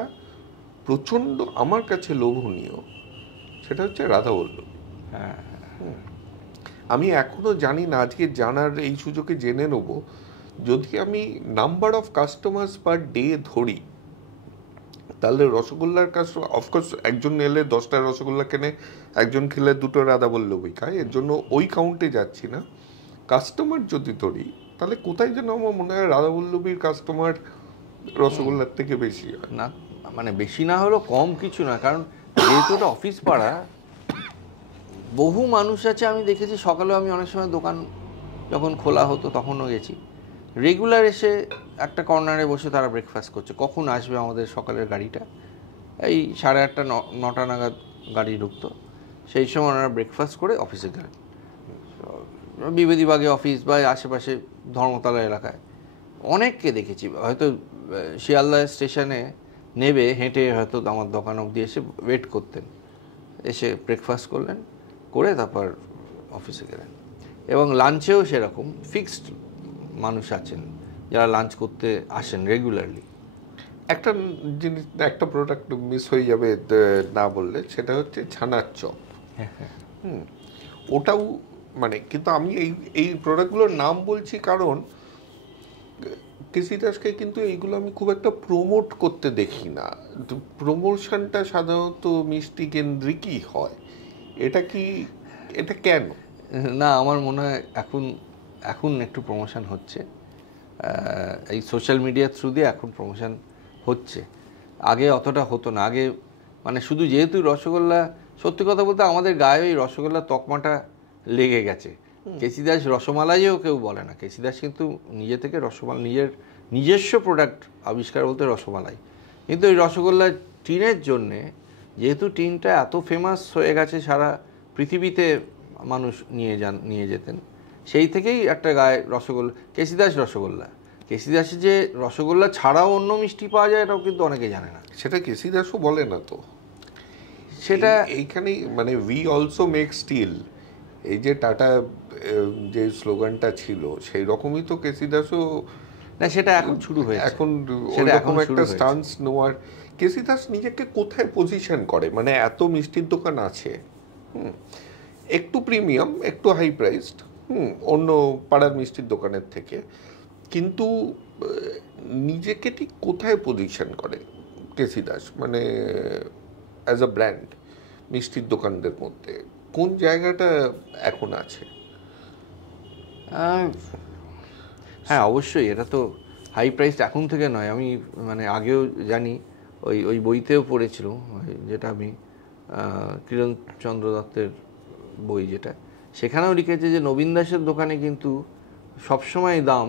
প্রচণ্ড আমার কাছে লোভনীয়, সেটা হচ্ছে রাধাবল্লভী। হ্যাঁ, আমি এখনো জানি না, আজকে জানার এই সুযোগে জেনে নেব, যদি আমি number of customers per day ধরি, তাহলে রসগোল্লার কাস্টমার, অফকোর্স একজন এলে 10টা রসগোল্লা কেনে, একজন খেলে 2টো রাধাবল্লভী খায়, এর জন্য ওই কাউন্টে যাচ্ছি না। কাস্টমার যদি ধরি, তাহলে কোথায় যেন আমার মনে হয় রাধাবল্লভীর কাস্টমার রসগোল্লার থেকে বেশি হয়। না মানে বেশি না হলেও কম কিছু না, কারণ যেহেতু ওটা অফিস পাড়া, বহু মানুষ আছে। আমি দেখেছি সকালেও আমি অনেক সময় দোকান যখন খোলা হতো তখনও গেছি, রেগুলার এসে একটা কর্নারে বসে তারা ব্রেকফাস্ট করছে। কখন আসবে আমাদের সকালের গাড়িটা, এই 8:30 9টা নাগাদ গাড়ি ঢুকতো, সেই সময় ওনারা ব্রেকফাস্ট করে অফিসে গেলেন। বিবেদীবাগে অফিস বা আশেপাশে ধর্মতলা এলাকায় অনেককে দেখেছি, হয়তো শিয়ালদা স্টেশনে নেবে হেঁটে হয়তো আমার দোকান অবধি এসে ওয়েট করতেন, এসে ব্রেকফাস্ট করলেন, করে তারপর অফিসে গেলেন। এবং লাঞ্চেও সেরকম ফিক্সড মানুষ আছেন যারা লাঞ্চ করতে আসেন রেগুলারলি। একটা জিনিস, একটা প্রোডাক্ট মিস হয়ে যাবে না বললে, সেটা হচ্ছে ছানার চপ। ওটাও মানে, কিন্তু আমি এই প্রোডাক্টগুলোর নাম বলছি কারণ কেসি দাসকে কিন্তু এইগুলো আমি খুব একটা প্রমোট করতে দেখি না। প্রমোশনটা সাধারণত মিষ্টি কেন্দ্রিকই হয়। এটা কেন? না, আমার মনে হয় এখন একটু প্রমোশন হচ্ছে, এই সোশ্যাল মিডিয়ার থ্রু দিয়ে এখন প্রমোশন হচ্ছে, আগে অতটা হতো না। আগে মানে শুধু যেহেতু রসগোল্লা, সত্যি কথা বলতে আমাদের গায়ে ওই রসগোল্লার তকমাটা লেগে গেছে। কেসি দাস রসমালাইও কেউ বলে না, কেসি দাস কিন্তু নিজে থেকে নিজস্ব প্রোডাক্ট আবিষ্কার বলতে রসমালাই। কিন্তু ওই রসগোল্লার টিনের জন্যে, যেহেতু টিনটা এত ফেমাস হয়ে গেছে, সারা পৃথিবীতে মানুষ নিয়ে যেতেন, সেই থেকেই একটা গায়ে রসগোল্লা, কেসি দাস রসগোল্লা। কেসি দাসের যে রসগোল্লা ছাড়াও অন্য মিষ্টি পাওয়া যায়, এটাও কিন্তু অনেকে জানে না। সেটা কেসি দাসও বলে না তো। সেটা এইখানেই মানে উই অলসো মেক স্টিল, এই যে টাটা যে স্লোগানটা ছিল সেই রকমই তো কেসি দাসও না, সেটা এখন শুরু হয়েছে, এখন সেটা ওইরকম এখন শুরু একটা হয়েছে। স্টান্স নেওয়ার। কেসি দাস নিজেকে কোথায় পজিশন করে, মানে এত মিষ্টির দোকান আছে, একটু প্রিমিয়াম একটু হাই প্রাইসড, অন্য পাড়ার মিষ্টির দোকানের থেকে, কিন্তু নিজেকে ঠিক কোথায় পজিশন করে কেসি দাস, মানে অ্যাজ আ ব্র্যান্ড মিষ্টির দোকানদের মধ্যে কোন জায়গাটা এখন আছে? হ্যাঁ, অবশ্যই এটা তো হাই প্রাইস এখন থেকে নয়, আমি মানে আগেও জানি, ওই ওই বইতেও পড়েছিলাম, যেটা আমি কিরণ চন্দ্র দত্তের বই যেটা, সেখানেও লিখেছে যে নবীন দাসের দোকানে কিন্তু সবসময় দাম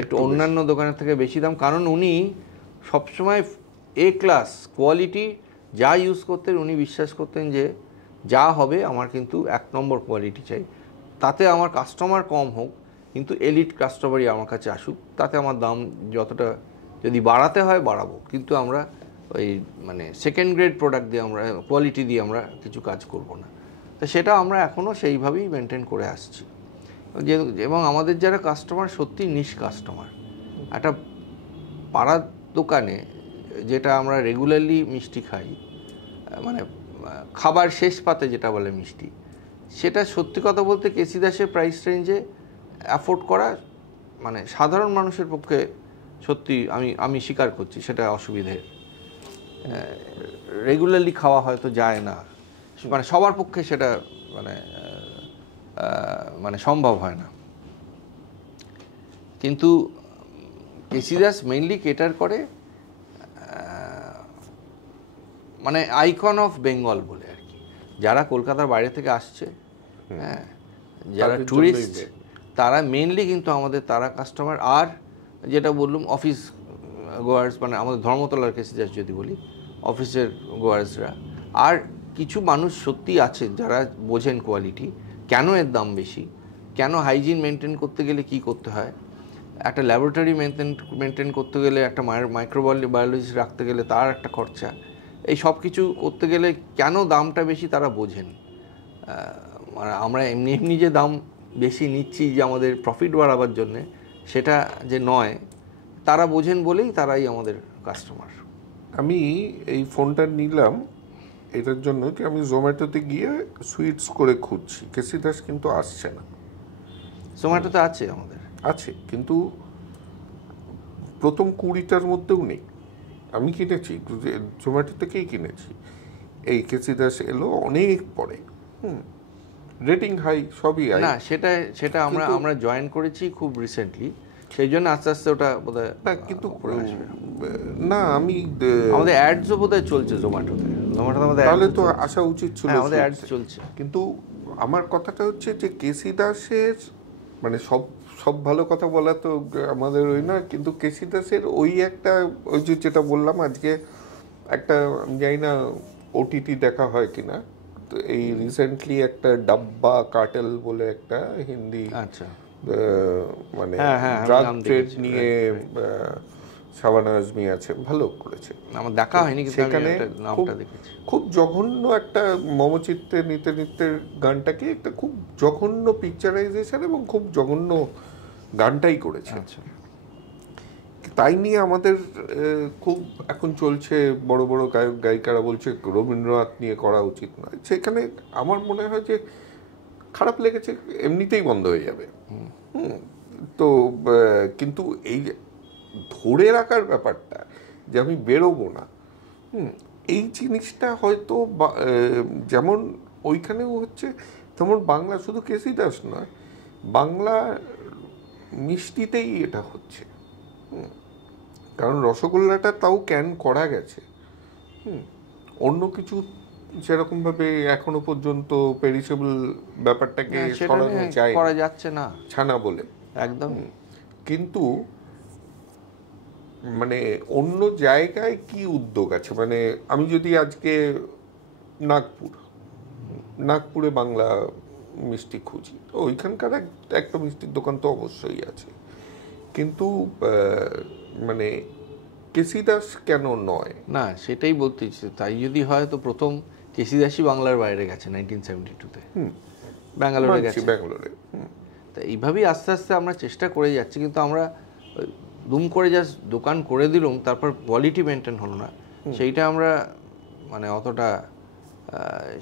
একটু অন্যান্য দোকানের থেকে বেশি দাম, কারণ উনি সবসময় এ ক্লাস কোয়ালিটি যা ইউজ করতেন, উনি বিশ্বাস করতেন যে যা হবে আমার কিন্তু 1 নম্বর কোয়ালিটি চাই, তাতে আমার কাস্টমার কম হোক কিন্তু এলিট কাস্টমারই আমার কাছে আসুক, তাতে আমার দাম যতটা যদি বাড়াতে হয় বাড়াবো, কিন্তু আমরা ওই মানে সেকেন্ড গ্রেড প্রোডাক্ট দিয়ে আমরা কোয়ালিটি দিয়ে আমরা কিছু কাজ করব না। তো সেটা আমরা এখনও সেইভাবেই মেনটেন করে আসছি, যে এবং আমাদের যারা কাস্টমার সত্যি নিশ কাস্টমার। একটা পাড়ার দোকানে যেটা আমরা রেগুলারলি মিষ্টি খাই, মানে খাবার শেষ পাতে যেটা বলে মিষ্টি, সেটা সত্যি কথা বলতে কেসি দাসের প্রাইস রেঞ্জে অ্যাফোর্ড করা মানে সাধারণ মানুষের পক্ষে সত্যি আমি স্বীকার করছি সেটা অসুবিধে, রেগুলারলি খাওয়া হয়তো যায় না, মানে সবার পক্ষে সেটা মানে মানে সম্ভব হয় না। কিন্তু কেসি দাস মেইনলি কেটার করে মানে আইকন অফ বেঙ্গল বলে আর কি, যারা কলকাতার বাইরে থেকে আসছে, হ্যাঁ, যারা ট্যুরিস্ট, তারা মেইনলি কিন্তু আমাদের তারা কাস্টমার। আর যেটা বললাম অফিস গোয়ার্স, মানে আমাদের ধর্মতলার কেসি দাস যদি বলি, অফিসের গোয়ার্সরা, আর কিছু মানুষ সত্যি আছে যারা বোঝেন কোয়ালিটি, কেন এর দাম বেশি, কেন হাইজিন মেনটেন করতে গেলে কি করতে হয়, একটা ল্যাবরেটরি মেনটেন করতে গেলে, একটা মাইক্রোবায়োলজিস্ট রাখতে গেলে তার একটা খরচা, এই সব কিছু করতে গেলে কেন দামটা বেশি তারা বোঝেন। মানে আমরা এমনি এমনি যে দাম বেশি নিচ্ছি যে আমাদের প্রফিট বাড়াবার জন্যে, সেটা যে নয়, তারা বোঝেন বলেই তারাই আমাদের কাস্টমার। আমি এই ফোনটা নিলাম এটার জন্য কি আমি জোম্যাটোতে গিয়ে সুইটস করে খুঁজছি, কেসি দাস কিন্তু আসছে না। জোম্যাটোতে আছে আমাদের, আছে কিন্তু প্রথম 20টার মধ্যেও নেই। আমি কিনেছি জোম্যাটো থেকেই কিনেছি, এই কেসি দাস এলো অনেক পরে, রেটিং হাই সবই হাই। না সেটা আমরা জয়েন করেছি খুব রিসেন্টলি, সেই জন্য আস্তে আস্তে ওটা বোধহয় না কিন্তু না আমি আমাদের অ্যাডসও বোধহয় চলছে জোম্যাটোতে আমাদের, তাহলে তো আসা উচিত ছিল, আমাদের অ্যাডস চলছে। কিন্তু আমার কথাটা হচ্ছে যে কেসি দাসের মানে সব সব ভালো কথা বলা তো আমাদের ওই না, কিন্তু কেসি দাসের ওই একটা ওই যে যেটা বললাম আজকে একটা আমি জানি না ওটিটি দেখা হয় কিনা, তো এই রিসেন্টলি একটা ডাব্বা কার্টেল বলে একটা হিন্দি আচ্ছা মানে হ্যাঁ, ড্রাগ ট্রেড নিয়ে শাবানা আজমি আছে, ভালো করেছে। আমার দেখা হয়নি কিন্তু সেখানে নামটা দেখেছি। খুব জঘন্য একটা মমচিত্তে নিতে নিতে গানটাকে একটা খুব জঘন্য পিকচারাইজেশন এবং খুব জঘন্য গানটাই করেছে। আচ্ছা, তাই নিয়ে আমাদের খুব এখন চলছে, বড় বড় গায়ক গায়িকারা বলছে রবীন্দ্রনাথ নিয়ে করা উচিত নয়। সেখানে আমার মনে হয় যে খারাপ লেগেছে, এমনিতেই বন্ধ হয়ে যাবে। তো কিন্তু এই ধরে রাখার ব্যাপারটা যে আমি বেরোবো না, এই জিনিসটা হয়তো যেমন ওইখানেও হচ্ছে, তেমন বাংলা শুধু কেসি দাস নয়, বাংলা মিষ্টিতেই এটা হচ্ছে। কারণ রসগোল্লাটা তাও ক্যান করা গেছে, অন্য কিছু সেরকমভাবে এখনো পর্যন্ত পেরিসেবল ব্যাপারটাকে সরানো যায় করা যাচ্ছে না ছানা বলে একদম। কিন্তু মানে অন্য জায়গায় কি উদ্যোগ আছে, মানে আমি যদি আজকে নাগপুরে বাংলা মিষ্টি খুঁজি, তো ওইখানকার একটা মিষ্টির দোকান তো অবশ্যই আছে, কিন্তু মানে কেসি দাস কেন নয়? না সেটাই বলতেছি, তাই যদি হয় তো প্রথম কেসি দাসই বাংলার বাইরে গেছে 1972-তে। ব্যাঙ্গালোরে গেছে। ব্যাঙ্গালোরে। তা এইভাবেই আস্তে আস্তে আমরা চেষ্টা করে যাচ্ছি, কিন্তু আমরা দুম করে জাস্ট দোকান করে দিলাম, তারপর কোয়ালিটি মেনটেন হলো না, সেইটা আমরা মানে অতটা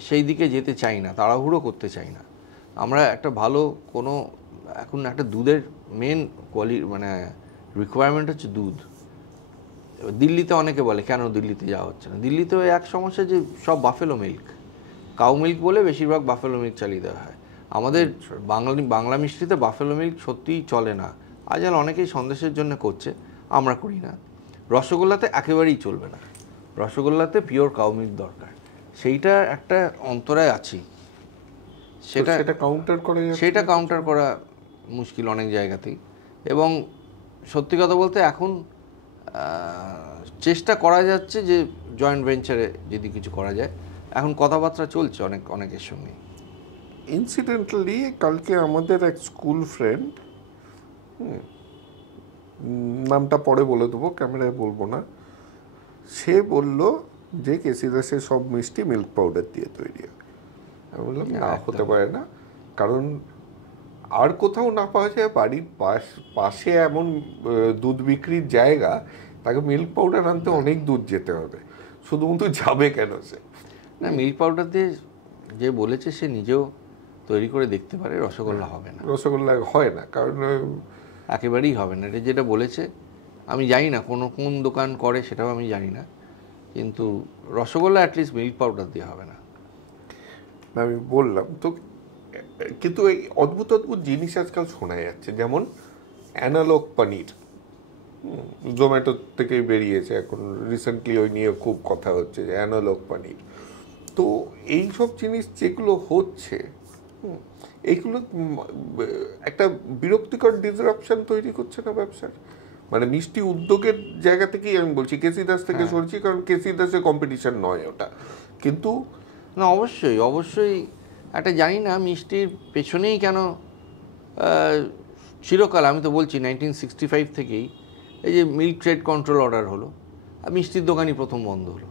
সেই দিকে যেতে চাই না, তাড়াহুড়ো করতে চাই না। আমরা একটা ভালো কোনো এখন একটা দুধের মেন মানে রিকোয়ারমেন্ট হচ্ছে দুধ। দিল্লিতে অনেকে বলে কেন দিল্লিতে যাওয়া হচ্ছে না, দিল্লিতেও এক সমস্যা যে সব বাফেলো মিল্ক, কাউ মিল্ক বলে বেশিরভাগ বাফেলো মিল্ক চালিয়ে দেওয়া হয়। আমাদের বাংলা মিষ্টিতে বাফেলো মিল্ক সত্যিই চলে না। আজকাল অনেকেই সন্দেশের জন্য করছে, আমরা করি না। রসগোল্লাতে একেবারেই চলবে না, রসগোল্লাতে পিওর কাউ মিল্ক দরকার, সেইটা একটা অন্তরায় আছি। সেটা কাউন্টার করা মুশকিল অনেক জায়গাতেই। এবং সত্যি কথা বলতে এখন চেষ্টা করা যাচ্ছে যে জয়েন্ট ভেঞ্চারে যদি কিছু করা যায়, এখন কথাবার্তা চলছে অনেকের সঙ্গে। ইনসিডেন্টালি কালকে আমাদের এক স্কুল ফ্রেন্ড, নামটা পরে বলে দেবো, ক্যামেরায় বলবো না, সে বলল যে কেসি দাসের সব মিষ্টি মিল্ক পাউডার দিয়ে তৈরি হয়। আমি বললাম না, হতে পারে না, কারণ আর কোথাও না পাওয়া যায়, বাড়ির পাশে এমন দুধ বিক্রির জায়গা, তাকে মিল্ক পাউডার আনতে অনেক দূর যেতে হবে, শুধুমাত্র যাবে কেন সে? না, মিল্ক পাউডার দিয়ে যে বলেছে সে নিজেও তৈরি করে দেখতে পারে, রসগোল্লা হবে না। রসগোল্লা হয় না, কারণ একেবারেই হবে না। এটা যেটা বলেছে আমি জানি না কোন দোকান করে, সেটাও আমি জানি না, কিন্তু রসগোল্লা অ্যাটলিস্ট মিল্ক পাউডার দিয়ে হবে না। আমি বললাম তো, কিন্তু এই অদ্ভুত অদ্ভুত জিনিস আজকাল শোনা যাচ্ছে, যেমন অ্যানালগ পনির, জোম্যাটো থেকেই বেরিয়েছে এখন রিসেন্টলি, ওই নিয়ে খুব কথা হচ্ছে যে অ্যানালগ পনির। তো এইসব জিনিস যেগুলো হচ্ছে, এইগুলো একটা বিরক্তিকর ডিসরাপশন তৈরি করছে না ব্যবসার? মানে মিষ্টি উদ্যোগের জায়গা থেকেই আমি বলছি, কেসি দাস থেকে সরছি, কারণ কেসি দাসের কম্পিটিশন নয় ওটা, কিন্তু না অবশ্যই একটা জানি না মিষ্টির পেছনেই কেন চিরকাল, আমি তো বলছি 1965 থেকেই এই যে মিল্ক ট্রেড কন্ট্রোল অর্ডার হলো, আর মিষ্টির দোকানই প্রথম বন্ধ হলো।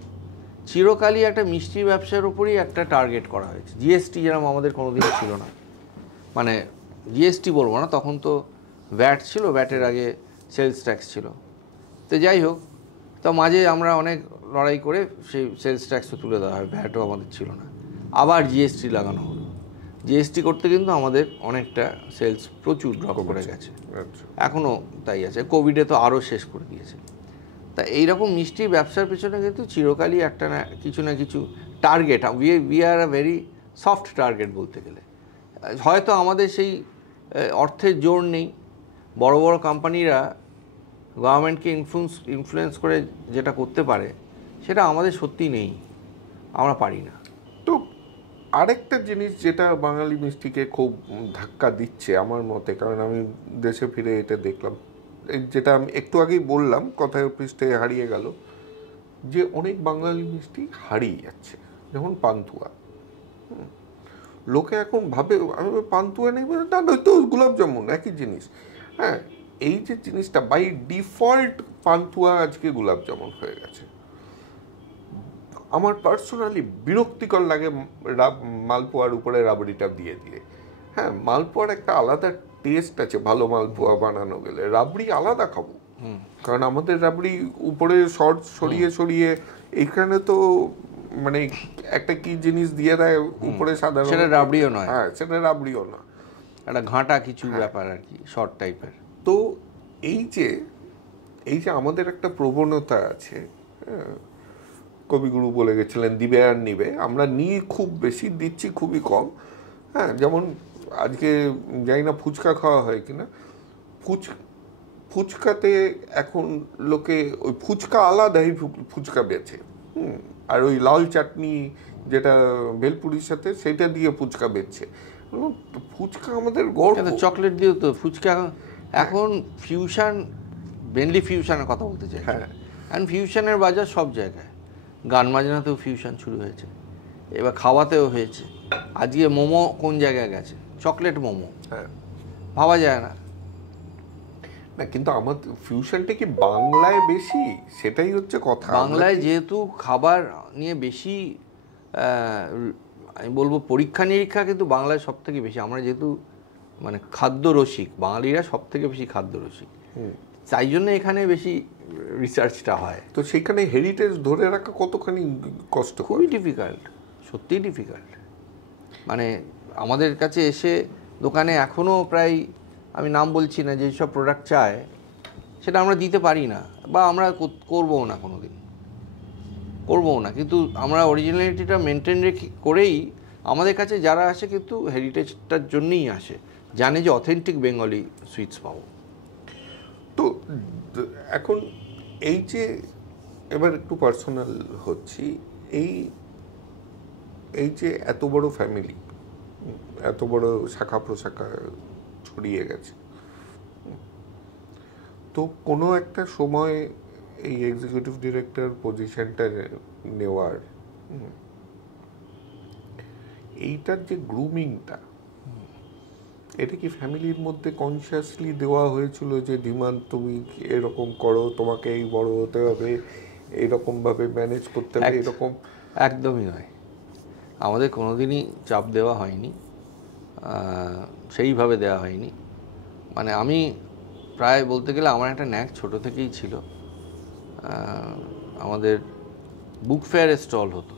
চিরকালই একটা মিষ্টির ব্যবসার উপরই একটা টার্গেট করা হয়েছে। জিএসটি যেরকম আমাদের কোনোদিন ছিল না, মানে জিএসটি বলবো না, তখন তো ভ্যাট ছিল, ভ্যাটের আগে সেলস ট্যাক্স ছিল। তো যাই হোক, তো মাঝে আমরা অনেক লড়াই করে সেই সেলস ট্যাক্সও তুলে দেওয়া হয়, ভ্যাটও আমাদের ছিল না, আবার জিএসটি লাগানো হলো। জিএসটি করতে কিন্তু আমাদের অনেকটা সেলস প্রচুর ড্রপ করে গেছে, এখনও তাই আছে। কোভিডে তো আরও শেষ করে দিয়েছে। তা এইরকম মিষ্টির ব্যবসার পিছনে কিন্তু চিরকালই একটা না কিছু target, we are a very soft target বলতে গেলে। হয়তো আমাদের সেই অর্থের জোর নেই, বড় বড় কোম্পানিরা গভর্নমেন্টকে ইনফ্লুয়েন্স করে যেটা করতে পারে, সেটা আমাদের সত্যি নেই, আমরা পারি না। তো আরেকটা জিনিস যেটা বাঙালি মিষ্টিকে খুব ধাক্কা দিচ্ছে আমার মতে, কারণ আমি দেশে ফিরে এটা দেখলাম, যেটা আমি একটু আগেই বললাম, কথায় পৃষ্ঠে হারিয়ে গেল, যে অনেক বাঙালি মিষ্টি হারিয়ে যাচ্ছে, যেমন পান্তুয়া। লোকে এখন ভাবে আমি পান্তুয়া নেই, না নয়তো গোলাপ জামুন একই জিনিস। হ্যাঁ, এই যে জিনিসটা বাই ডিফল্ট পান্তুয়া আজকে গোলাপ জামুন হয়ে গেছে। আমার পার্সোনালি বিরক্তিকর লাগে মালপোয়ার উপরে রাবড়িটা দিয়ে দিয়ে। হ্যাঁ, মালপোয়ার একটা আলাদা টেস্ট আছে, ভালো মালপোয়া বানানো গেলে রাবড়ি আলাদা খাবো, কারণ আমাদের রাবড়ি উপরে শর্ট সরিয়ে এইখানে তো মানে একটা কি জিনিস দিয়ে দেয় উপরে সাধারণ, সেটা রাবড়িও নয়। হ্যাঁ, সেটা রাবড়িও না, একটা ঘাঁটা কিছু ব্যাপার আর কি, শর্ট টাইপের। তো এই যে আমাদের একটা প্রবণতা আছে, কবিগুরু বলে গেছিলেন দিবে আর নিবে, আমরা নিয়ে খুব বেশি, দিচ্ছি খুবই কম। হ্যাঁ, যেমন আজকে জানি না ফুচকা খাওয়া হয় কিনা, ফুচকাতে এখন লোকে ওই ফুচকা আলাদাই ফুচকা বেছে, আর ওই লাল চাটনি যেটা ভেলপুরির সাথে সেটা দিয়ে ফুচকা বেচছে। ফুচকা আমাদের গর্ব। চকলেট দিয়েও তো ফুচকা এখন ফিউশন, মেনলি ফিউশনের কথা বলতে চাই। হ্যাঁ, অ্যান্ড ফিউশনের বাজার সব জায়গায়, গান বাজনাতেও ফিউশন শুরু হয়েছে, এবার খাওয়াতেও হয়েছে। আজকে মোমো কোন জায়গায় গেছে, চকলেট মোমো, হ্যাঁ, ভাবা যায় না। না, কিন্তু আমার ফিউশনটা কি বাংলায় বেশি, সেটাই হচ্ছে কথা। বাংলায় যেহেতু খাবার নিয়ে বেশি আমি বলবো পরীক্ষা নিরীক্ষা কিন্তু বাংলায় সব থেকে বেশি। আমরা যেহেতু মানে খাদ্য রসিক, বাঙালিরা সব থেকে বেশি খাদ্য রসিক, তাই জন্য এখানে বেশি রিসার্চটা হয়। তো সেখানে হেরিটেজ ধরে রাখা কতখানি কষ্ট? খুবই ডিফিকাল্ট, সত্যিই ডিফিকাল্ট। মানে আমাদের কাছে এসে দোকানে এখনও প্রায়, আমি নাম বলছি না, যেসব প্রোডাক্ট চায় সেটা আমরা দিতে পারি না, বা আমরা করবও না, কোনো দিন করবও না। কিন্তু আমরা অরিজিনালিটিটা মেনটেন করেই আমাদের কাছে যারা আসে কিন্তু হেরিটেজটার জন্যই আসে, জানে যে অথেন্টিক বেঙ্গলি সুইটস পাবো। তো এখন এই যে, এবার একটু পার্সোনাল হচ্ছি, এই যে এত বড় ফ্যামিলি, এত বড় শাখা প্রশাখা ছড়িয়ে গেছে, তো কোনো একটা সময় এই এক্সিকিউটিভ ডিরেক্টর পজিশনটা নেওয়ার, এইটার যে গ্রুমিংটা, এটা কি ফ্যামিলির মধ্যে কনসিয়াসলি দেওয়া হয়েছিল যে ডিমান্ড তুমি এরকম করো, তোমাকে এই বড় হতে হবে, এইরকমভাবে ম্যানেজ করতে হবে, এরকম? একদমই নয়, আমাদের কোনোদিনই চাপ দেওয়া হয়নি, সেইভাবে দেওয়া হয়নি। মানে আমি প্রায় বলতে গেলে আমার একটা ন্যাক ছোটো থেকেই ছিল। আমাদের বুক ফেয়ারে স্টল হতো,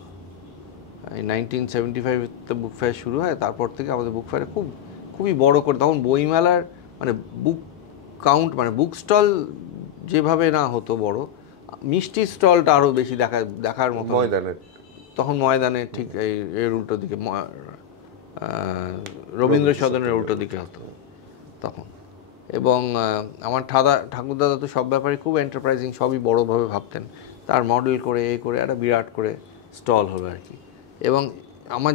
এই 1975-তে বুক ফেয়ার শুরু হয়, তারপর থেকে আমাদের বুক ফেয়ারে খুবই বড় করে, তখন বইমেলার মানে বুক কাউন্ট, মানে বুক স্টল যেভাবে না হতো বড়, মিষ্টি স্টলটা আরও বেশি দেখার মতো। ময়দানের, তখন ময়দানে ঠিক এর উল্টো দিকে, রবীন্দ্র সদনের উল্টো দিকে হতো তখন। এবং আমার ঠাকুরদাদা তো সব ব্যাপারে খুব এন্টারপ্রাইজিং, সবই বড়োভাবে ভাবতেন, তার মডেল করে করে একটা বিরাট করে স্টল হলো আর কি। এবং আমার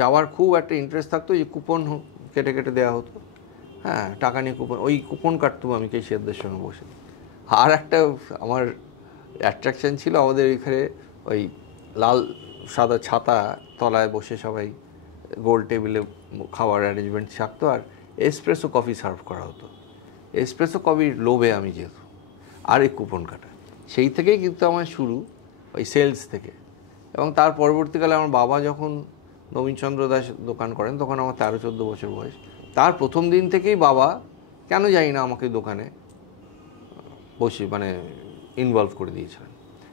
যাওয়ার খুব একটা ইন্টারেস্ট থাকতো, যে কুপন কেটে কেটে দেওয়া হতো, হ্যাঁ, টাকা নিয়ে কুপন, ওই কুপন কাটতাম আমি কেশিয়ারদের সঙ্গে বসে। আর একটা আমার অ্যাট্রাকশান ছিল, আমাদের এখানে ওই লাল সাদা ছাতা তলায় বসে সবাই গোল টেবিলে খাওয়ার অ্যারেঞ্জমেন্ট থাকতো, আর এসপ্রেসো কফি সার্ভ করা হতো। এসপ্রেসো কফির লোভে আমি যেত, আর এই কুপন কাটা, সেই থেকেই কিন্তু আমার শুরু, ওই সেলস থেকে। এবং তার পরবর্তীকালে আমার বাবা যখন নবীনচন্দ্র দাস দোকান করেন, তখন আমার 13-14 বছর বয়স। তার প্রথম দিন থেকেই বাবা কেন জানি না আমাকে দোকানে বসে মানে ইনভলভ করে দিয়েছিলেন,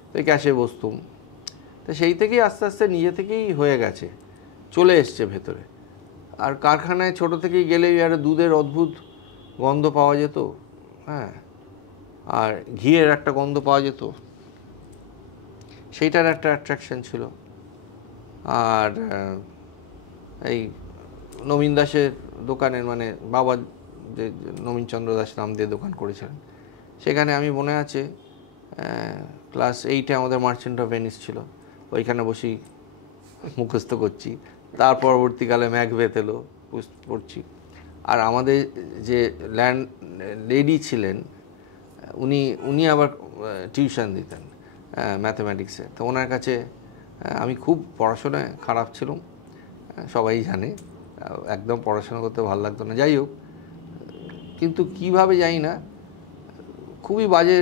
তো ক্যাশে বসতুম। তো সেই থেকেই আস্তে আস্তে নিজে থেকেই হয়ে গেছে, চলে এসছে ভেতরে। আর কারখানায় ছোটো থেকেই গেলেই একটা দুধের অদ্ভুত গন্ধ পাওয়া যেত, হ্যাঁ, আর ঘিয়ের একটা গন্ধ পাওয়া যেত, সেইটার একটা অ্যাট্রাকশন ছিল। আর এই নবীন দাসের দোকানের, মানে বাবা যে নবীনচন্দ্র দাস নাম দিয়ে দোকান করেছিলেন, সেখানে আমি মনে আছে ক্লাস 8-এ আমাদের মার্চেন্ট অফ ভেনিস ছিল, ওইখানে বসেই মুখস্থ করছি। তার পরবর্তীকালে ম্যাকবেথ এলো, পড়ছি। আর আমাদের যে ল্যান্ড লেডি ছিলেন, উনি আবার টিউশন দিতেন ম্যাথমেটিক্সে। তো ওনার কাছে আমি খুব পড়াশোনায় খারাপ ছিলাম, সবাই জানে, একদম পড়াশোনা করতে ভালো লাগতো না। যাই হোক, কিন্তু কিভাবে জানি না, খুবই বাজে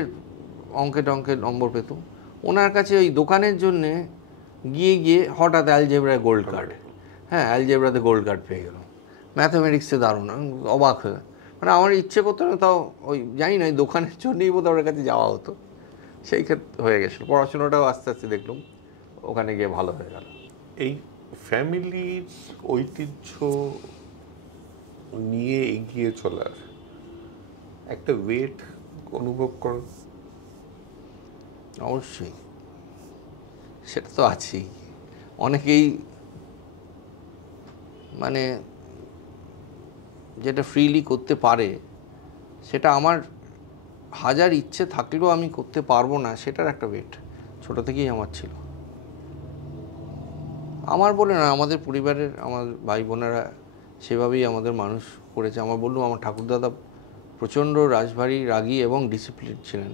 অঙ্কে নম্বর পেতাম। ওনার কাছে ওই দোকানের জন্যে গিয়ে হঠাৎ অ্যালজেব্রায় গোল্ড কার্ড, হ্যাঁ, অ্যালজেব্রাতে গোল্ড কার্ড পেয়ে গেলাম, ম্যাথামেটিক্সে দারুণ, অবাক হয়ে। মানে আমার ইচ্ছে করতো না, তাও ওই জানি না, ওই দোকানের জন্যই বোধহয় ওর কাছে যাওয়া হতো, সেই ক্ষেত্রে হয়ে গেছিলো। পড়াশোনাটাও আস্তে আস্তে দেখলাম ওখানে গিয়ে ভালো হয়ে গেল। এই ফ্যামিলির ঐতিহ্য নিয়ে এগিয়ে চলার একটা ওয়েট অনুভব করো? অবশ্যই, সেটা তো আছেই। অনেকেই মানে যেটা ফ্রিলি করতে পারে, সেটা আমার হাজার ইচ্ছে থাকলেও আমি করতে পারবো না, সেটার একটা ওয়েট ছোটো থেকেই আমার ছিল। আমার বলে না, আমাদের পরিবারের আমার ভাই বোনেরা সেভাবেই আমাদের মানুষ করেছে। আমার বললাম, আমার ঠাকুরদাদা প্রচণ্ড রাগী এবং ডিসিপ্লিন ছিলেন,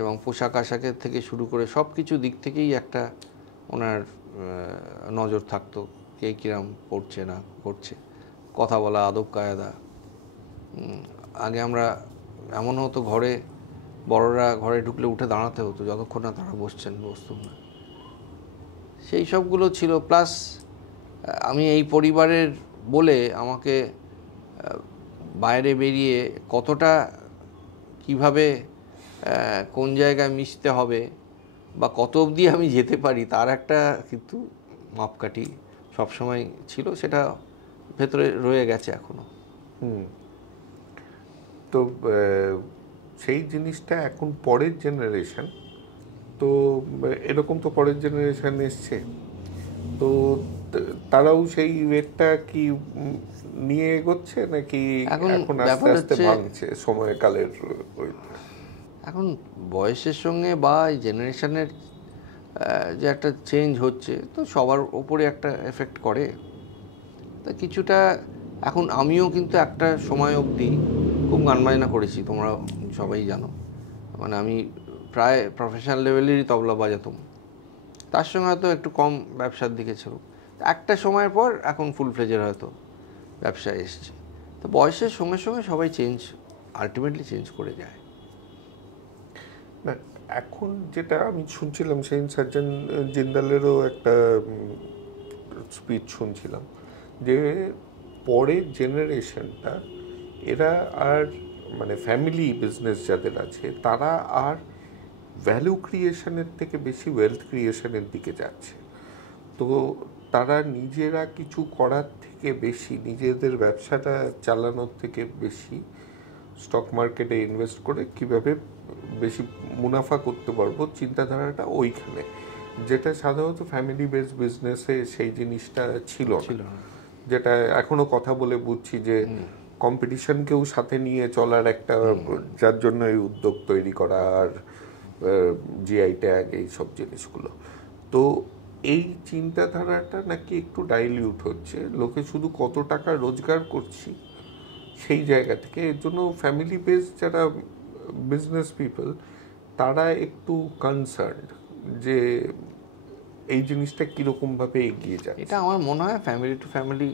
এবং পোশাক আশাকের থেকে শুরু করে সব কিছু দিক থেকেই একটা ওনার নজর থাকতো, কে কিরম পড়ছে না করছে, কথা বলা, আদব কায়দা। আগে আমরা এমন হতো, বড়রা ঘরে ঢুকলে উঠে দাঁড়াতে হতো, যতক্ষণ না তারা বসতুম না, সেই সবগুলো ছিল। প্লাস আমি এই পরিবারের বলে আমাকে বাইরে বেরিয়ে কতটা কিভাবে কোন জায়গায় মিশতে হবে বা কত অবধি আমি যেতে পারি তার একটা কিন্তু মাপকাঠি সবসময় ছিল, সেটা ভেতরে রয়ে গেছে এখনো। তো সেই জিনিসটা এখন পরের জেনারেশন, তো এরকম তো পরের জেনারেশন এসছে, তো তারাও সেই ওয়েটটা কি নিয়ে এগোচ্ছে নাকি এখন আস্তে আস্তে ভাঙছে সময়কালের? এখন বয়সের সঙ্গে বা জেনারেশনের যে একটা চেঞ্জ হচ্ছে, তো সবার ওপরে একটা এফেক্ট করে। তা কিছুটা এখন আমিও কিন্তু একটা সময় অবধি খুব গান বাজনা করেছি, তোমরা সবাই জানো, মানে আমি প্রায় প্রফেশনাল লেভেলেরই তবলা বাজাতাম, তার সঙ্গে হয়তো একটু কম ব্যবসার দিকে ছিল। একটা সময়ের পর এখন ফুল ফ্লেজের হয়তো ব্যবসায় এসছে। তো বয়সের সঙ্গে সঙ্গে সবাই আলটিমেটলি চেঞ্জ করে যায়। না, এখন যেটা আমি শুনছিলাম, সেই সার্জন জিন্দালেরও একটা স্পিচ শুনছিলাম যে পরের জেনারেশনটা এরা আর মানে ফ্যামিলি বিজনেস যাদের আছে তারা আর ভ্যালু ক্রিয়েশনের থেকে বেশি ওয়েলথ ক্রিয়েশনের দিকে যাচ্ছে। তো তারা নিজেরা কিছু করার থেকে বেশি, নিজেদের ব্যবসাটা চালানোর থেকে বেশি স্টক মার্কেটে ইনভেস্ট করে কিভাবে বেশি মুনাফা করতে পারবো, চিন্তাধারাটা ওইখানে, যেটা সাধারণত ফ্যামিলি বেসড বিজনেসে সেই জিনিসটা ছিল না। যেটা এখনো কথা বলে বুঝছি যে কম্পিটিশনকেও সাথে নিয়ে চলার একটা, যার জন্য এই উদ্যোগ তৈরি করা আর জিআই ট্যাগ এইসব জিনিসগুলো। তো এই চিন্তাধারাটা নাকি একটু ডাইলিউট হচ্ছে, লোকে শুধু কত টাকা রোজগার করছি সেই জায়গা থেকে। এর জন্য ফ্যামিলি বেসড যারা বিজনেস পিপল তারা একটু কনসার্নড যে এই জিনিসটা কীরকমভাবে এগিয়ে যায়। এটা আমার মনে হয় ফ্যামিলি টু ফ্যামিলি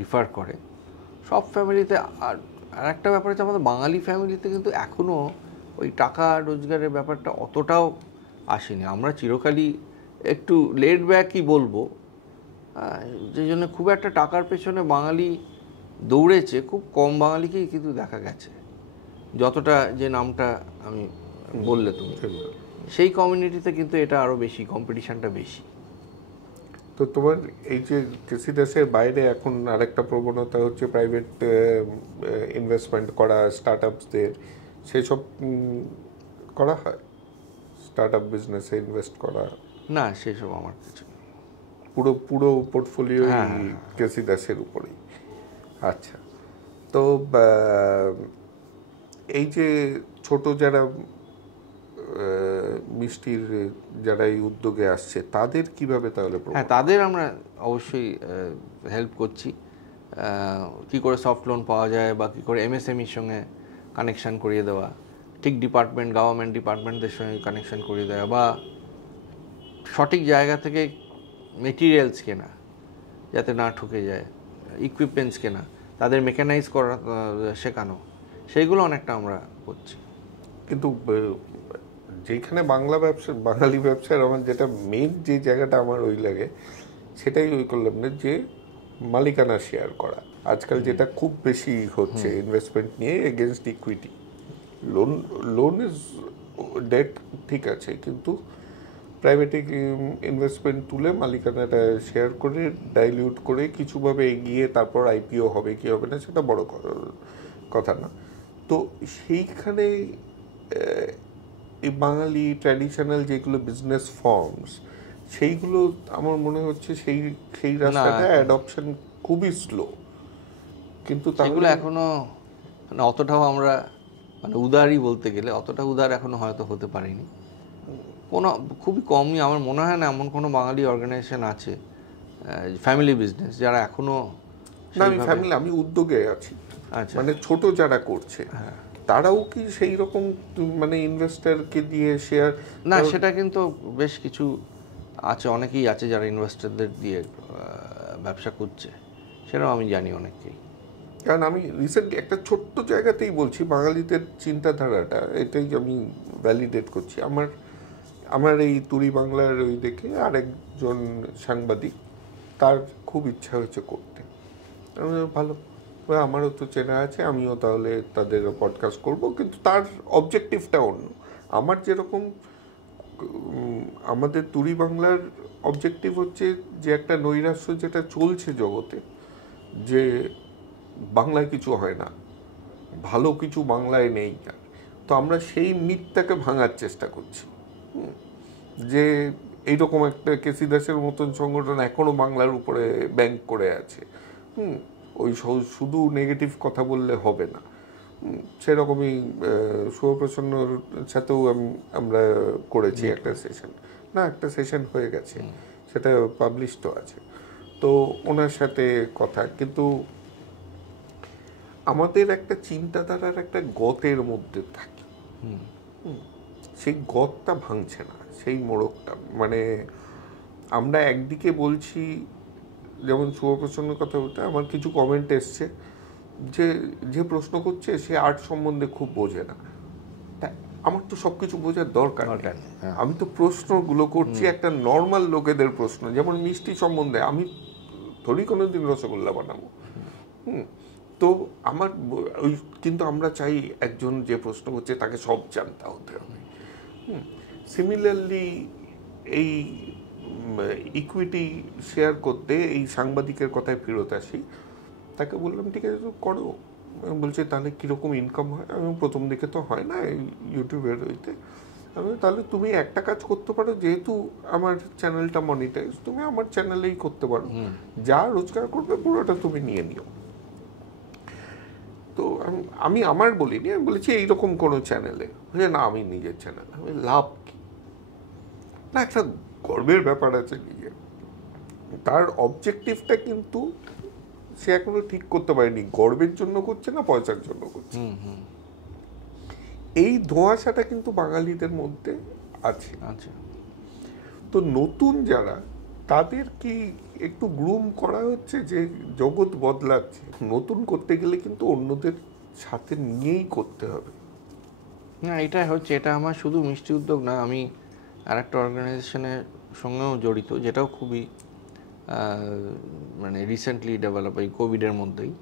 ডিফার করে সব ফ্যামিলিতে। আর একটা ব্যাপার হচ্ছে আমাদের বাঙালি ফ্যামিলিতে কিন্তু এখনও ওই টাকা রোজগারের ব্যাপারটা অতটাও আসেনি। আমরা চিরকালই একটু লেট ব্যাকই বলবো, যে জন্য খুব একটা টাকার পেছনে বাঙালি দৌড়েছে খুব কম বাঙালিকেই কিন্তু দেখা গেছে। যতটা যে নামটা আমি বললে তুমি, সেই কমিউনিটিতে কিন্তু এটা আরও বেশি, কম্পিটিশানটা বেশি। তো তোমার এই যে কেসি দাসের বাইরে এখন আরেকটা প্রবণতা হচ্ছে প্রাইভেট ইনভেস্টমেন্ট করা, স্টার্ট আপসদের সেসব করা হয়, স্টার্ট আপ বিজনেসে ইনভেস্ট করা? না, সেসব আমার কিছু পুরো পুরো পোর্টফোলিও কেসি দাসের উপরেই। আচ্ছা, তো এই যে ছোট যারা মিষ্টির যারা এই উদ্যোগে আসছে তাদের কিভাবে তাহলে? হ্যাঁ, তাদের আমরা অবশ্যই হেল্প করছি, কি করে সফট লোন পাওয়া যায় বা কী করে এমএসএমইর সঙ্গে কানেকশান করিয়ে দেওয়া, ঠিক ডিপার্টমেন্ট, গভর্নমেন্ট ডিপার্টমেন্টদের সঙ্গে কানেকশান করিয়ে দেওয়া, বা সঠিক জায়গা থেকে মেটেরিয়ালস কেনা যাতে না ঠকে যায়, ইকুইপমেন্টস কেনা, তাদের মেকানাইজ করা শেখানো, সেইগুলো অনেকটা আমরা করছি। কিন্তু যেখানে বাঙালি ব্যবসার আমার যেটা মেন যে জায়গাটা আমার ওই লাগে সেটাই ওই করলাম না, যে মালিকানা শেয়ার করা আজকাল যেটা খুব বেশি হচ্ছে ইনভেস্টমেন্ট নিয়ে against equity. Loan is debt ঠিক আছে, কিন্তু প্রাইভেট ইনভেস্টমেন্ট তুলে মালিকানাটা শেয়ার করে ডাইলিউট করে কিছুভাবে এগিয়ে তারপর আইপিও হবে কি হবে না সেটা বড় কথা না। তো সেইখানে এই বাঙালি ট্র্যাডিশনাল যেগুলো বিজনেস ফর্মস সেইগুলো আমার মনে হচ্ছে সেই রাস্তাটা অ্যাডপশন খুবই স্লো, কিন্তু সেগুলো এখনো মানে অতটাও আমরা মানে উদারই বলতে গেলে অতটা উদার এখনো হয়তো হতে পারিনি। কোনো খুবই কমই, আমার মনে হয় না এমন কোনো বাঙালি অর্গানাইজেশন আছে ফ্যামিলি বিজনেস যারা এখনো। আমি উদ্যোগে আছি, মানে ছোট যারা করছে তারাও কি সেই রকম মানে ইনভেস্টরকে দিয়ে শেয়ার? না, সেটা কিন্তু বেশ কিছু আছে, অনেকেই আছে যারা ইনভেস্টরদের দিয়ে ব্যবসা করছে, সেটাও আমি জানি অনেককেই। কারণ আমি রিসেন্টলি একটা ছোট্ট জায়গাতেই বলছি, বাঙালিদের চিন্তাধারাটা এটাই আমি ভ্যালিডেট করছি। আমার এই তুরি বাংলার ওই দেখে আরেকজন সাংবাদিক তার খুব ইচ্ছা হয়েছে করতে। আমি বললাম, ভালো, আমারও তো চেনা আছে, আমিও তাহলে তাদের পডকাস্ট করব, কিন্তু তার অবজেক্টিভটা অন্য। আমার যেরকম আমাদের তুরি বাংলার অবজেক্টিভ হচ্ছে যে একটা নৈরাশ্য যেটা চলছে জগতে, যে বাংলায় কিছু হয় না, ভালো কিছু বাংলায় নেই, তো আমরা সেই মিথটাকে ভাঙার চেষ্টা করছি। যে এইরকম একটা কেসি দাসের মতন সংগঠন এখনো বাংলার উপরে ব্যাংক করে আছে, ওই শুধু নেগেটিভ কথা বললে হবে না। সেরকমই শুভপ্রসন্নর সাথেও আমরা করেছি একটা সেশন, না একটা সেশন হয়ে গেছে, সেটা পাবলিশ তো আছে, তো ওনার সাথে কথা। কিন্তু আমাদের একটা চিন্তাধারার একটা গতের মধ্যে থাকি, সেই গতটা ভাঙছে না, সেই মোড়কটা। মানে আমরা একদিকে বলছি, যেমন শুভপ্রসন্নের কথা বলতে আমার কিছু কমেন্ট এসছে যে যে প্রশ্ন করছে সে আর্ট সম্বন্ধে খুব বোঝে না। তা আমার তো সব কিছু বোঝার দরকার নেই, আমি তো প্রশ্নগুলো করছি একটা নর্মাল লোকেদের প্রশ্ন। যেমন মিষ্টি সম্বন্ধে আমি থোড়ি কোনোদিন রসগোল্লা বানাবো, তো আমার ওই, কিন্তু আমরা চাই একজন যে প্রশ্ন করছে তাকে সব জানতে হতে হবে। সিমিলারলি এই ইকুইটি শেয়ার করতে এই সাংবাদিকের কথায় ফেরত আসি, তাকে বললাম ঠিক আছে তো করো, বলছে তাহলে কীরকম ইনকাম হয়? আমি প্রথম দিকে তো হয় না এই ইউটিউবের হইতে। আমি তাহলে তুমি একটা কাজ করতে পারো, যেহেতু আমার চ্যানেলটা মনিটাইজ, তুমি আমার চ্যানেলেই করতে পারো, যা রোজগার করবে পুরোটা তুমি নিয়ে নিও। তো আমি আমার বলিনি, আমি বলেছি এইরকম কোনো চ্যানেলে, বলে না আমি নিজের চ্যানেল। আমি লাভ কি? না একটা গর্বের ব্যাপার আছে নিজের। তার অবজেক্টিভটা কিন্তু সে এখনো ঠিক করতে পারেনি, গর্বের জন্য করছে না পয়সার জন্য করছে। এই ধোঁয়াশাটা কিন্তু বাঙালিদের মধ্যে আছে। তো নতুন যারা, তাদের কি একটু গ্রুম করা হচ্ছে যে জগৎ বদলাচ্ছে, নতুন করতে গেলে কিন্তু অন্যদের সাথে নিয়েই করতে হবে। না এটা হচ্ছে, এটা আমার শুধু মিষ্টি উদ্যোগ না, আমি আর একটা অর্গানাইজেশনের সঙ্গেও জড়িত, যেটাও খুবই মানে রিসেন্টলি ডেভেলপ, এই কোভিডের মধ্যেই,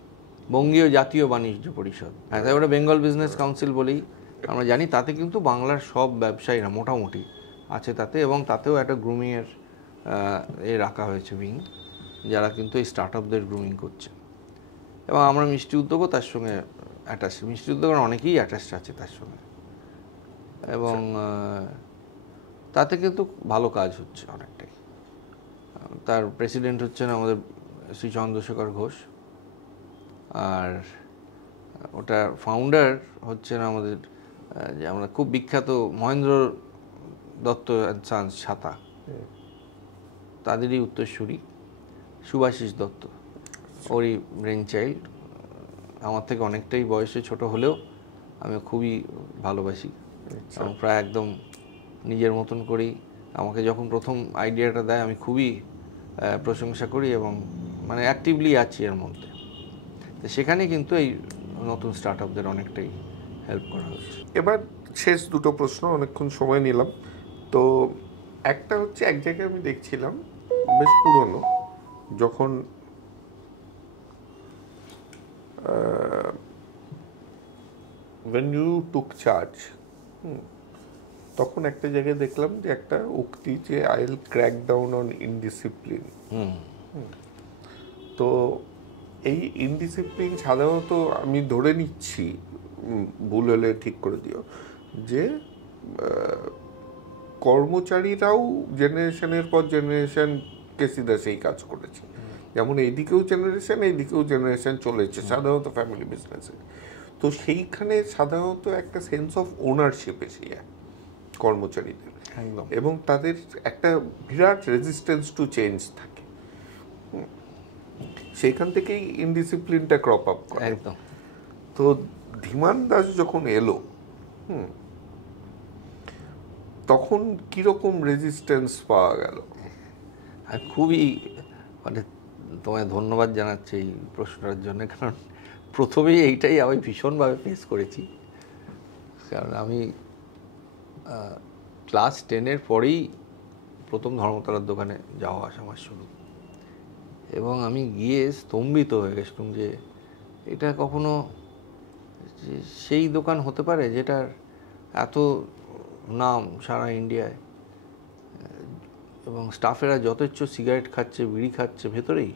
বঙ্গীয় জাতীয় বাণিজ্য পরিষদ, হ্যাঁ তাই ওটা বেঙ্গল বিজনেস কাউন্সিল বলেই আমরা জানি। তাতে কিন্তু বাংলার সব ব্যবসায়ীরা মোটামুটি আছে তাতে, এবং তাতেও একটা গ্রুমিংয়ের রাখা হয়েছে উইং, যারা কিন্তু এই স্টার্ট আপদের গ্রুমিং করছে। এবং আমরা মিষ্টি উদ্যোগও তার সঙ্গে অ্যাটাচ, মিষ্টি উদ্যোগের অনেকেই অ্যাটাচ আছে তার সঙ্গে, এবং তাতে কিন্তু ভালো কাজ হচ্ছে অনেকটাই। তার প্রেসিডেন্ট হচ্ছেন আমাদের শ্রী চন্দ্রশেখর ঘোষ, আর ওটার ফাউন্ডার হচ্ছেন আমাদের যে আমরা খুব বিখ্যাত মহেন্দ্র দত্ত অ্যান্ড সান্স ছাতা, তাদেরই উত্তরসূরি সুভাষিস দত্ত, ওরই ব্রেন চাইল্ড। আমার থেকে অনেকটাই বয়সে ছোট হলেও আমি খুবই ভালোবাসি, এবং প্রায় একদম নিজের মতন করেই। আমাকে যখন প্রথম আইডিয়াটা দেয় আমি খুবই প্রশংসা করি, এবং মানে অ্যাক্টিভলি আছি এর মধ্যে। তো সেখানে কিন্তু এই নতুন স্টার্ট আপদের অনেকটাই হেল্প করা হচ্ছে। এবার শেষ দুটো প্রশ্ন, অনেকক্ষণ সময় নিলাম। তো একটা হচ্ছে, এক জায়গায় আমি দেখছিলাম বেশ পুরনো, যখন when you took charge, তখন একটা জায়গায় দেখলাম যে একটা উক্তি, যে I will crack down on indiscipline. তো এই ইনডিসিপ্লিন সাধারণত আমি ধরে নিচ্ছি, ভুল হলে ঠিক করে দিও, যে কর্মচারীরাও জেনারেশনের পর জেনারেশন কেসিদা সেই কাজ করেছে। যেমন এইদিকেও জেনারেশন চলেছে সাধারণত ফ্যামিলি বিজনেসে। তো সেইখানে সাধারণত একটা সেন্স অফ ওনারশিপ এসে যায় কর্মচারীদের, এবং তাদের একটা বিরাট রেজিস্ট্যান্স টু চেঞ্জ থাকে। সেইখান থেকেই ইনডিসিপ্লিনটা ক্রপ আপ করে। একদম। তো ধীমান দাস যখন এলো, তখন কিরকম রেজিস্ট্যান্স পাওয়া গেল? খুবই, মানে তোমায় ধন্যবাদ জানাচ্ছি এই প্রশ্নটার জন্য, কারণ প্রথমেই এইটাই আমি ভীষণভাবে ফেস করেছি। কারণ আমি ক্লাস 10-এর পরেই প্রথম ধর্মতলার দোকানে যাওয়া আসা আমার শুরু, এবং আমি গিয়ে স্তম্ভিত হয়ে গেছিলাম যে এটা কখনো সেই দোকান হতে পারে যেটার এত নাম সারা ইন্ডিয়ায়, এবং স্টাফেরা যথেচ্ছ সিগারেট খাচ্ছে, বিড়ি খাচ্ছে ভেতরেই।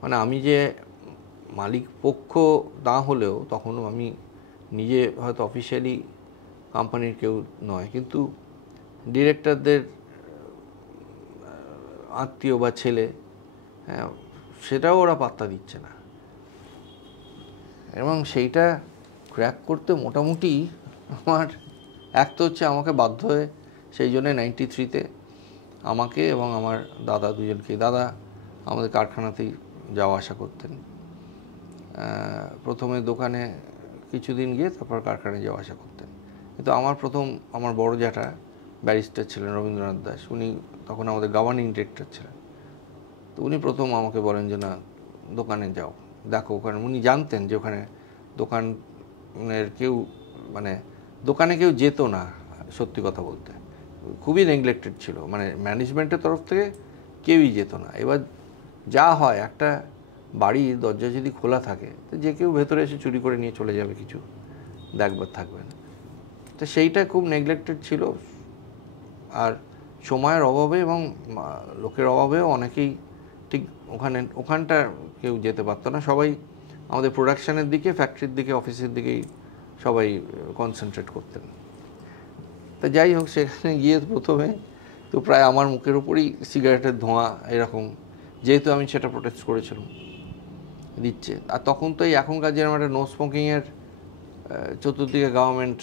মানে আমি যে মালিক পক্ষ না হলেও তখনও আমি নিজে হয়তো অফিসিয়ালি কোম্পানির কেউ নয়, কিন্তু ডিরেক্টরদের আত্মীয় বা ছেলে, হ্যাঁ, সেটাও ওরা পাত্তা দিচ্ছে না। এবং সেইটা ক্র্যাক করতে মোটামুটি আমার এক তো হচ্ছে আমাকে বাধ্য হয়ে সেই জন্যে 93-তে আমাকে এবং আমার দাদা দুজনকে, দাদা আমাদের কারখানাতেই যাওয়া আসা করতেন, প্রথমে দোকানে কিছুদিন গিয়ে তারপর কারখানায় যাওয়া আসা করতেন। কিন্তু আমার বড় জ্যাঠা ব্যারিস্টার ছিলেন, রবীন্দ্রনাথ দাস, উনি তখন আমাদের গভর্নিং ডিরেক্টর ছিলেন। তো উনি প্রথম আমাকে বলেন যে না, দোকানে যাও, দেখো ওখানে। উনি জানতেন যে ওখানে দোকানের কেউ, মানে দোকানে কেউ যেত না, সত্যি কথা বলতে খুবই নেগলেক্টেড ছিল, মানে ম্যানেজমেন্টের তরফ থেকে কেউই যেত না। এবার যা হয়, একটা বাড়ির দরজা যদি খোলা থাকে তো যে কেউ ভেতরে এসে চুরি করে নিয়ে চলে যাবে, কিছু দেখবার থাকবে না। তো সেইটা খুব নেগলেক্টেড ছিল। আর সময়ের অভাবে এবং লোকের অভাবেও অনেকেই ঠিক ওখানটা কেউ যেতে পারতো না। সবাই আমাদের প্রোডাকশানের দিকে, ফ্যাক্টরির দিকে, অফিসের দিকেই সবাই কনসেন্ট্রেট করতেন। তা যাই হোক, সেখানে গিয়ে প্রথমে তো প্রায় আমার মুখের উপরই সিগারেটের ধোঁয়া এরকম, যেহেতু আমি সেটা প্রোটেস্ট করেছিলাম, দিচ্ছে। আর তখন তো এই এখনকার যেরকম একটা নো স্মোকিংয়ের চতুর্দিকে গভর্নমেন্ট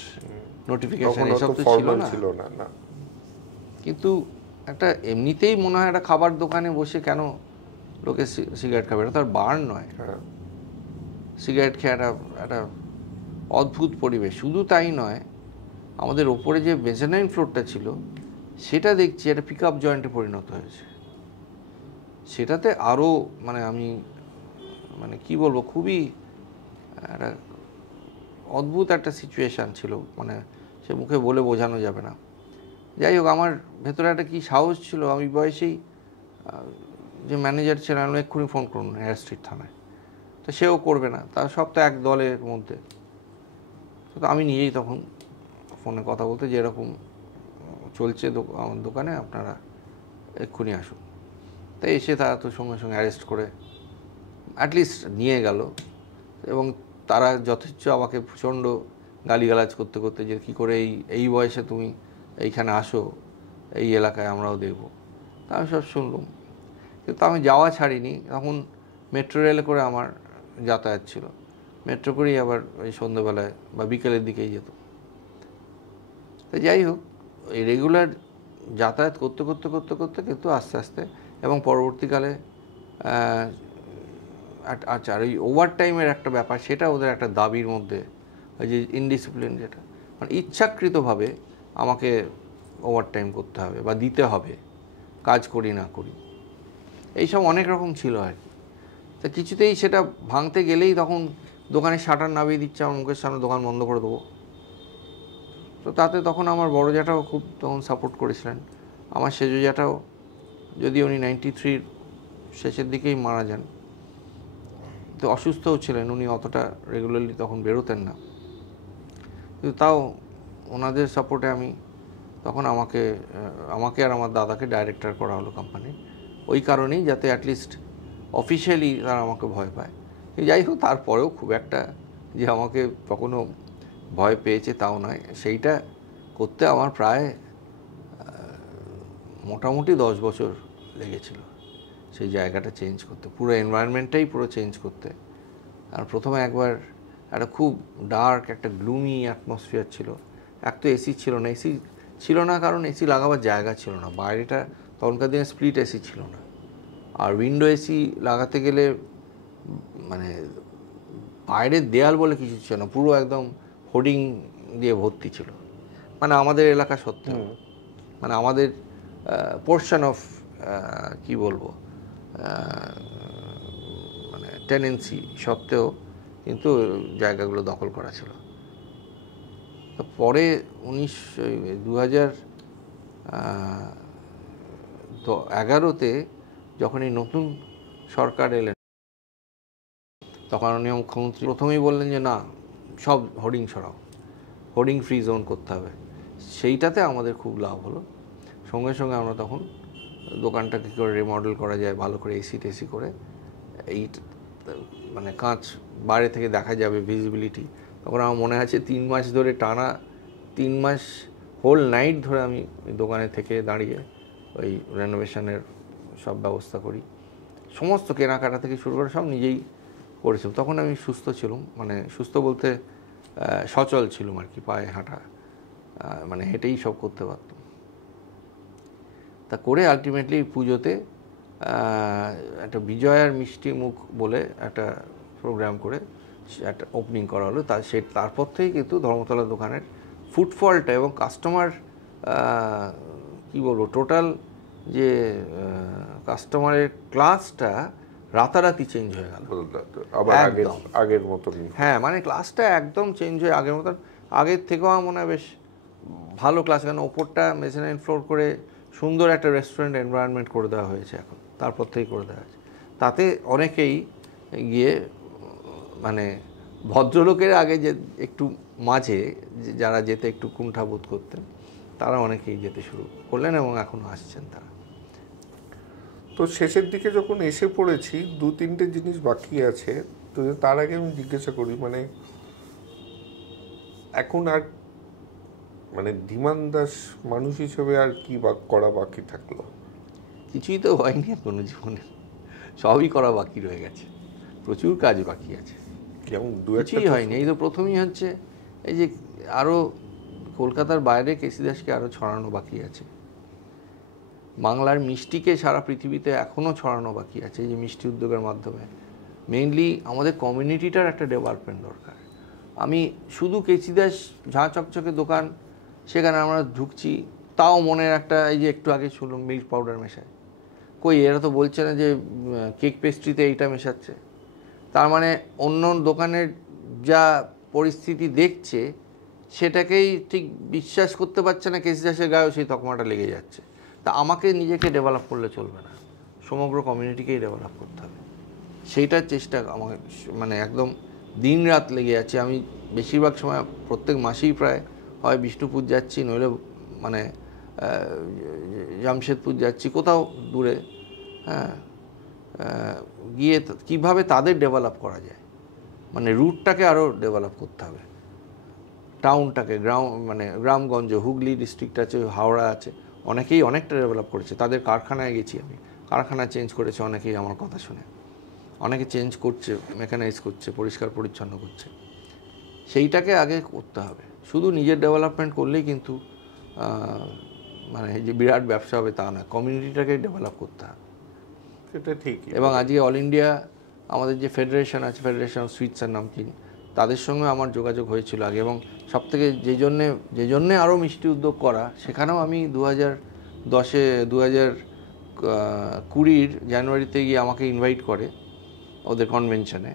নোটিফিকেশন এসব তো ছিল না। কিন্তু একটা এমনিতেই মনে হয় একটা খাবার দোকানে বসে কেন লোকে সিগারেট খাবে, এটা তার বার নয়। সিগারেট খেয়ে একটা অদ্ভুত পরিবেশ। শুধু তাই নয়, আমাদের ওপরে যে বেজেনাইন ফ্লোরটা ছিল সেটা দেখছি একটা পিক আপ জয়েন্টে পরিণত হয়েছে। সেটাতে আরও মানে কি বলবো, খুবই একটা অদ্ভুত একটা সিচুয়েশান ছিল, মানে সে মুখে বলে বোঝানো যাবে না। যাই হোক, আমার ভেতরে একটা কী সাহস ছিল, আমি বয়সেই যে ম্যানেজার ছিলেন, এক্ষুনি ফোন করুন হেয়ার স্ট্রিট থানায়, তো সেও করবে না, তা সব তো এক দলের মধ্যে। তো আমি নিজেই তখন ফোনে কথা বলতে, যে এরকম চলছে আমার দোকানে, আপনারা এক্ষুনি আসুন। তাই এসে তারা তো সঙ্গে সঙ্গে অ্যারেস্ট করে অ্যাটলিস্ট নিয়ে গেল, এবং তারা যথেচ্ছ আমাকে প্রচণ্ড গালিগালাজ করতে করতে, যে কী করে এই বয়সে তুমি এইখানে আসো, এই এলাকায় আমরাও দেখবো। তা আমি সব শুনলাম, কিন্তু আমি যাওয়া ছাড়িনি। তখন মেট্রো রেলে করে আমার যাতায়াত ছিল, মেট্রো করেই আবার ওই সন্ধ্যেবেলায় বা বিকেলের দিকেই যেত। তো যাই হোক, এই রেগুলার যাতায়াত করতে করতে করতে করতে কিন্তু আস্তে আস্তে, এবং পরবর্তীকালে আচ্ছা, আর ওই ওভার টাইমের একটা ব্যাপার, সেটা ওদের একটা দাবির মধ্যে, ওই যে ইনডিসিপ্লিন, যেটা মানে ইচ্ছাকৃতভাবে আমাকে ওভার টাইম করতে হবে বা দিতে হবে, কাজ করি না করি, এইসব অনেক রকম ছিল আর কি। তা কিছুতেই সেটা ভাঙতে গেলেই তখন দোকানের শাটার নামিয়ে দিচ্ছে, আমার মুখের সামনে দোকান বন্ধ করে দেবো। তো তাতে তখন আমার বড় জ্যাঠাও খুব তখন সাপোর্ট করেছিলেন, আমার সেজো জ্যাঠাও, যদি উনি 93-র শেষের দিকেই মারা যান, তো অসুস্থও ছিলেন, উনি অতটা রেগুলারলি তখন বেরোতেন না, কিন্তু তাও ওনাদের সাপোর্টে আমি তখন আমাকে আর আমার দাদাকে ডাইরেক্টর করা হলো কোম্পানির, ওই কারণেই যাতে অ্যাটলিস্ট অফিসিয়ালি তারা আমাকে ভয় পায়। যাই হোক, তারপরেও খুব একটা যে আমাকে কখনো ভয় পেয়েছে তাও নয়। সেইটা করতে আমার প্রায় মোটামুটি 10 বছর লেগেছিল, সেই জায়গাটা চেঞ্জ করতে, পুরো এনভায়রনমেন্টটাই পুরো চেঞ্জ করতে। আর প্রথমে একবার একটা খুব ডার্ক, একটা গ্লুমি অ্যাটমসফিয়ার ছিল। এক তো এসি ছিল না, কারণ এসি লাগাবার জায়গা ছিল না, বাইরেটা তখনকার দিনে স্প্লিট এসি ছিল না। আর উইন্ডো এসি লাগাতে গেলে মানে বাইরের দেয়াল বলে কিছু ছিল না, পুরো একদম হোর্ডিং দিয়ে ভর্তি ছিল, মানে আমাদের এলাকা সত্ত্বেও, মানে আমাদের পোর্শন অফ কি বলবো, মানে টেনেন্সি সত্ত্বেও কিন্তু জায়গাগুলো দখল করা ছিল। তো পরে 2011-তে যখন এই নতুন সরকার এলেন, তখন মাননীয় মুখ্যমন্ত্রী প্রথমেই বললেন যে না, সব হোর্ডিং সরাও, হোর্ডিং ফ্রি জোন করতে হবে। সেইটাতে আমাদের খুব লাভ হলো। সঙ্গে সঙ্গে আমরা তখন দোকানটাকে কী করে রিমডেল করা যায়, ভালো করে এসি টেসি করে, এই মানে কাঁচ বাইরে থেকে দেখা যাবে, ভিজিবিলিটি। তখন আমার মনে আছে 3 মাস ধরে টানা, 3 মাস হোল নাইট ধরে আমি দোকানে থেকে দাঁড়িয়ে ওই রেনোভেশনের সব ব্যবস্থা করি, সমস্ত কেনাকাটা থেকে শুরু করে সব নিজেই করেছিলাম। তখন আমি সুস্থ ছিলাম, মানে সুস্থ বলতে সচল ছিলাম আর কি, পায়ে হাঁটা, মানে হেঁটেই সব করতে পারতাম। তা করে আলটিমেটলি পুজোতে একটা বিজয়ার মিষ্টি মুখ বলে একটা প্রোগ্রাম করে একটা ওপেনিং করা হলো। তারপর থেকেই কিন্তু ধর্মতলা দোকানের ফুটফলটা এবং কাস্টমার কী বলবো, টোটাল যে কাস্টমারের ক্লাসটা রাতারাতি চেঞ্জ হয়ে গেল, আবার আগের মতন। হ্যাঁ, মানে ক্লাসটা একদম চেঞ্জ হয়ে আগের মতন, আগের থেকেও আমার মনে হয় বেশ ভালো ক্লাস। কেন ওপরটা মেজানাইন ফ্লোর করে সুন্দর একটা রেস্টুরেন্ট এনভায়রনমেন্ট করে দেওয়া হয়েছে এখন, তারপর থেকেই করে দেওয়া হয়েছে। তাতে অনেকেই গিয়ে মানে ভদ্রলোকের আগে যে একটু মাঝে যারা যেতে একটু কুণ্ঠাবোধ করতেন, তারা অনেকেই যেতে শুরু করলেন এবং এখনও আসছেন তারা। তো শেষের দিকে যখন এসে পড়েছি, 2-3টে জিনিস বাকি আছে। তো তার আগে আমি জিজ্ঞাসা করি, মানে এখন আর মানে ধীমান দাস মানুষ হিসেবে আর কি করা বাকি থাকলো? কিছুই তো হয়নি এখনো জীবনে, সবই করা বাকি রয়ে গেছে, প্রচুর কাজ বাকি আছে। যেমন কিছুই হয়নি, এই তো প্রথমেই হচ্ছে এই যে আরও কলকাতার বাইরে কেসি দাসকে আরও ছড়ানো বাকি আছে, বাংলার মিষ্টিকে সারা পৃথিবীতে এখনও ছড়ানো বাকি আছে। এই যে মিষ্টি উদ্যোগের মাধ্যমে মেইনলি আমাদের কমিউনিটিটার একটা ডেভেলপমেন্ট দরকার। আমি শুধু কেসি দাস ঝাঁ চকচকে দোকান, সেখানে আমরা ঢুকছি, তাও মনের একটা, এই যে একটু আগে শুনলাম মিল্ক পাউডার মেশায়, কই এরা তো বলছে না যে কেক পেস্ট্রিতে এইটা মেশাচ্ছে। তার মানে অন্য দোকানের যা পরিস্থিতি দেখছে সেটাকেই ঠিক বিশ্বাস করতে পারছে না, কেসি দাসের গায়েও সেই তকমাটা লেগে যাচ্ছে। তা আমাকে নিজেকে ডেভেলপ করলে চলবে না, সমগ্র কমিউনিটিকেই ডেভেলপ করতে হবে। সেইটার চেষ্টা আমাকে মানে একদম দিন রাত লেগে যাচ্ছে। আমি বেশিরভাগ সময় প্রত্যেক মাসেই প্রায় হয় বিষ্ণুপুর যাচ্ছি, নইলে মানে জামশেদপুর যাচ্ছি, কোথাও দূরে, হ্যাঁ, গিয়ে কীভাবে তাদের ডেভেলপ করা যায়, মানে রুটটাকে আরও ডেভেলপ করতে হবে, টাউনটাকে, মানে গ্রামগঞ্জ, হুগলি ডিস্ট্রিক্ট আছে, হাওড়া আছে, অনেকেই অনেকটা ডেভেলপ করেছে। তাদের কারখানায় গেছি আমি, কারখানা চেঞ্জ করেছে অনেকেই আমার কথা শুনে, অনেকে চেঞ্জ করছে, মেকানাইজ করছে, পরিষ্কার পরিচ্ছন্ন করছে। সেইটাকে আগে করতে হবে। শুধু নিজের ডেভেলপমেন্ট করলেই কিন্তু মানে যে বিরাট ব্যবসা হবে তা নয়, কমিউনিটিটাকে ডেভেলপ করতে হবে, সেটা ঠিক। এবং আজকে অল ইন্ডিয়া আমাদের যে ফেডারেশন আছে, federation of sweets and namkeen, তাদের সঙ্গে আমার যোগাযোগ হয়েছিল আগে, এবং সবথেকে যে জন্যে আরও মিষ্টি উদ্যোগ করা, সেখানেও আমি 2020 জানুয়ারিতে গিয়ে আমাকে ইনভাইট করে ওদের কনভেনশনে,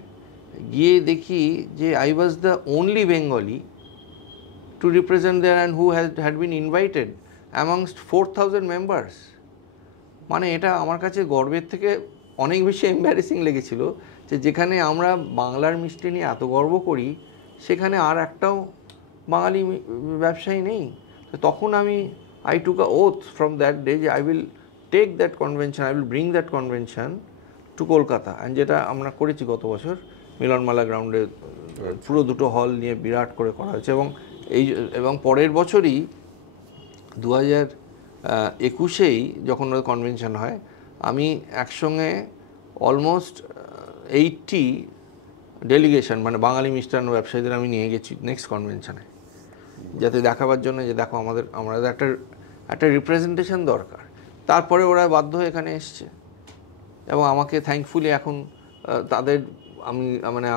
গিয়ে দেখি যে I was the only Bengali to represent there and who had been invited amongst 4000 members. মানে এটা আমার কাছে গর্বের থেকে অনেক বেশি এম্বারেসিং লেগেছিল, যে যেখানে আমরা বাংলার মিষ্টি নিয়ে এত গর্ব করি, সেখানে আর একটাও বাঙালি ব্যবসায়ী নেই। তো তখন I took an oath from that day যে I will take that convention, I will bring that convention to Kolkata. And যেটা আমরা করেছি গত বছর মিলনমালা গ্রাউন্ডে, পুরো 2টো হল নিয়ে বিরাট করে করা হয়েছে। এবং পরের বছরই 2021 যখন কনভেনশন হয়, আমি একসঙ্গে অলমোস্ট 80 ডেলিগেশন, মানে বাঙালি মিষ্টান্ন ব্যবসায়ীদের আমি নিয়ে গেছি নেক্সট কনভেনশনে, যাতে দেখাবার জন্য যে দেখো আমাদের একটা রিপ্রেজেন্টেশন দরকার। তারপরে ওরা বাধ্য হয়ে এখানে এসছে, এবং আমাকে থ্যাঙ্কফুলি এখন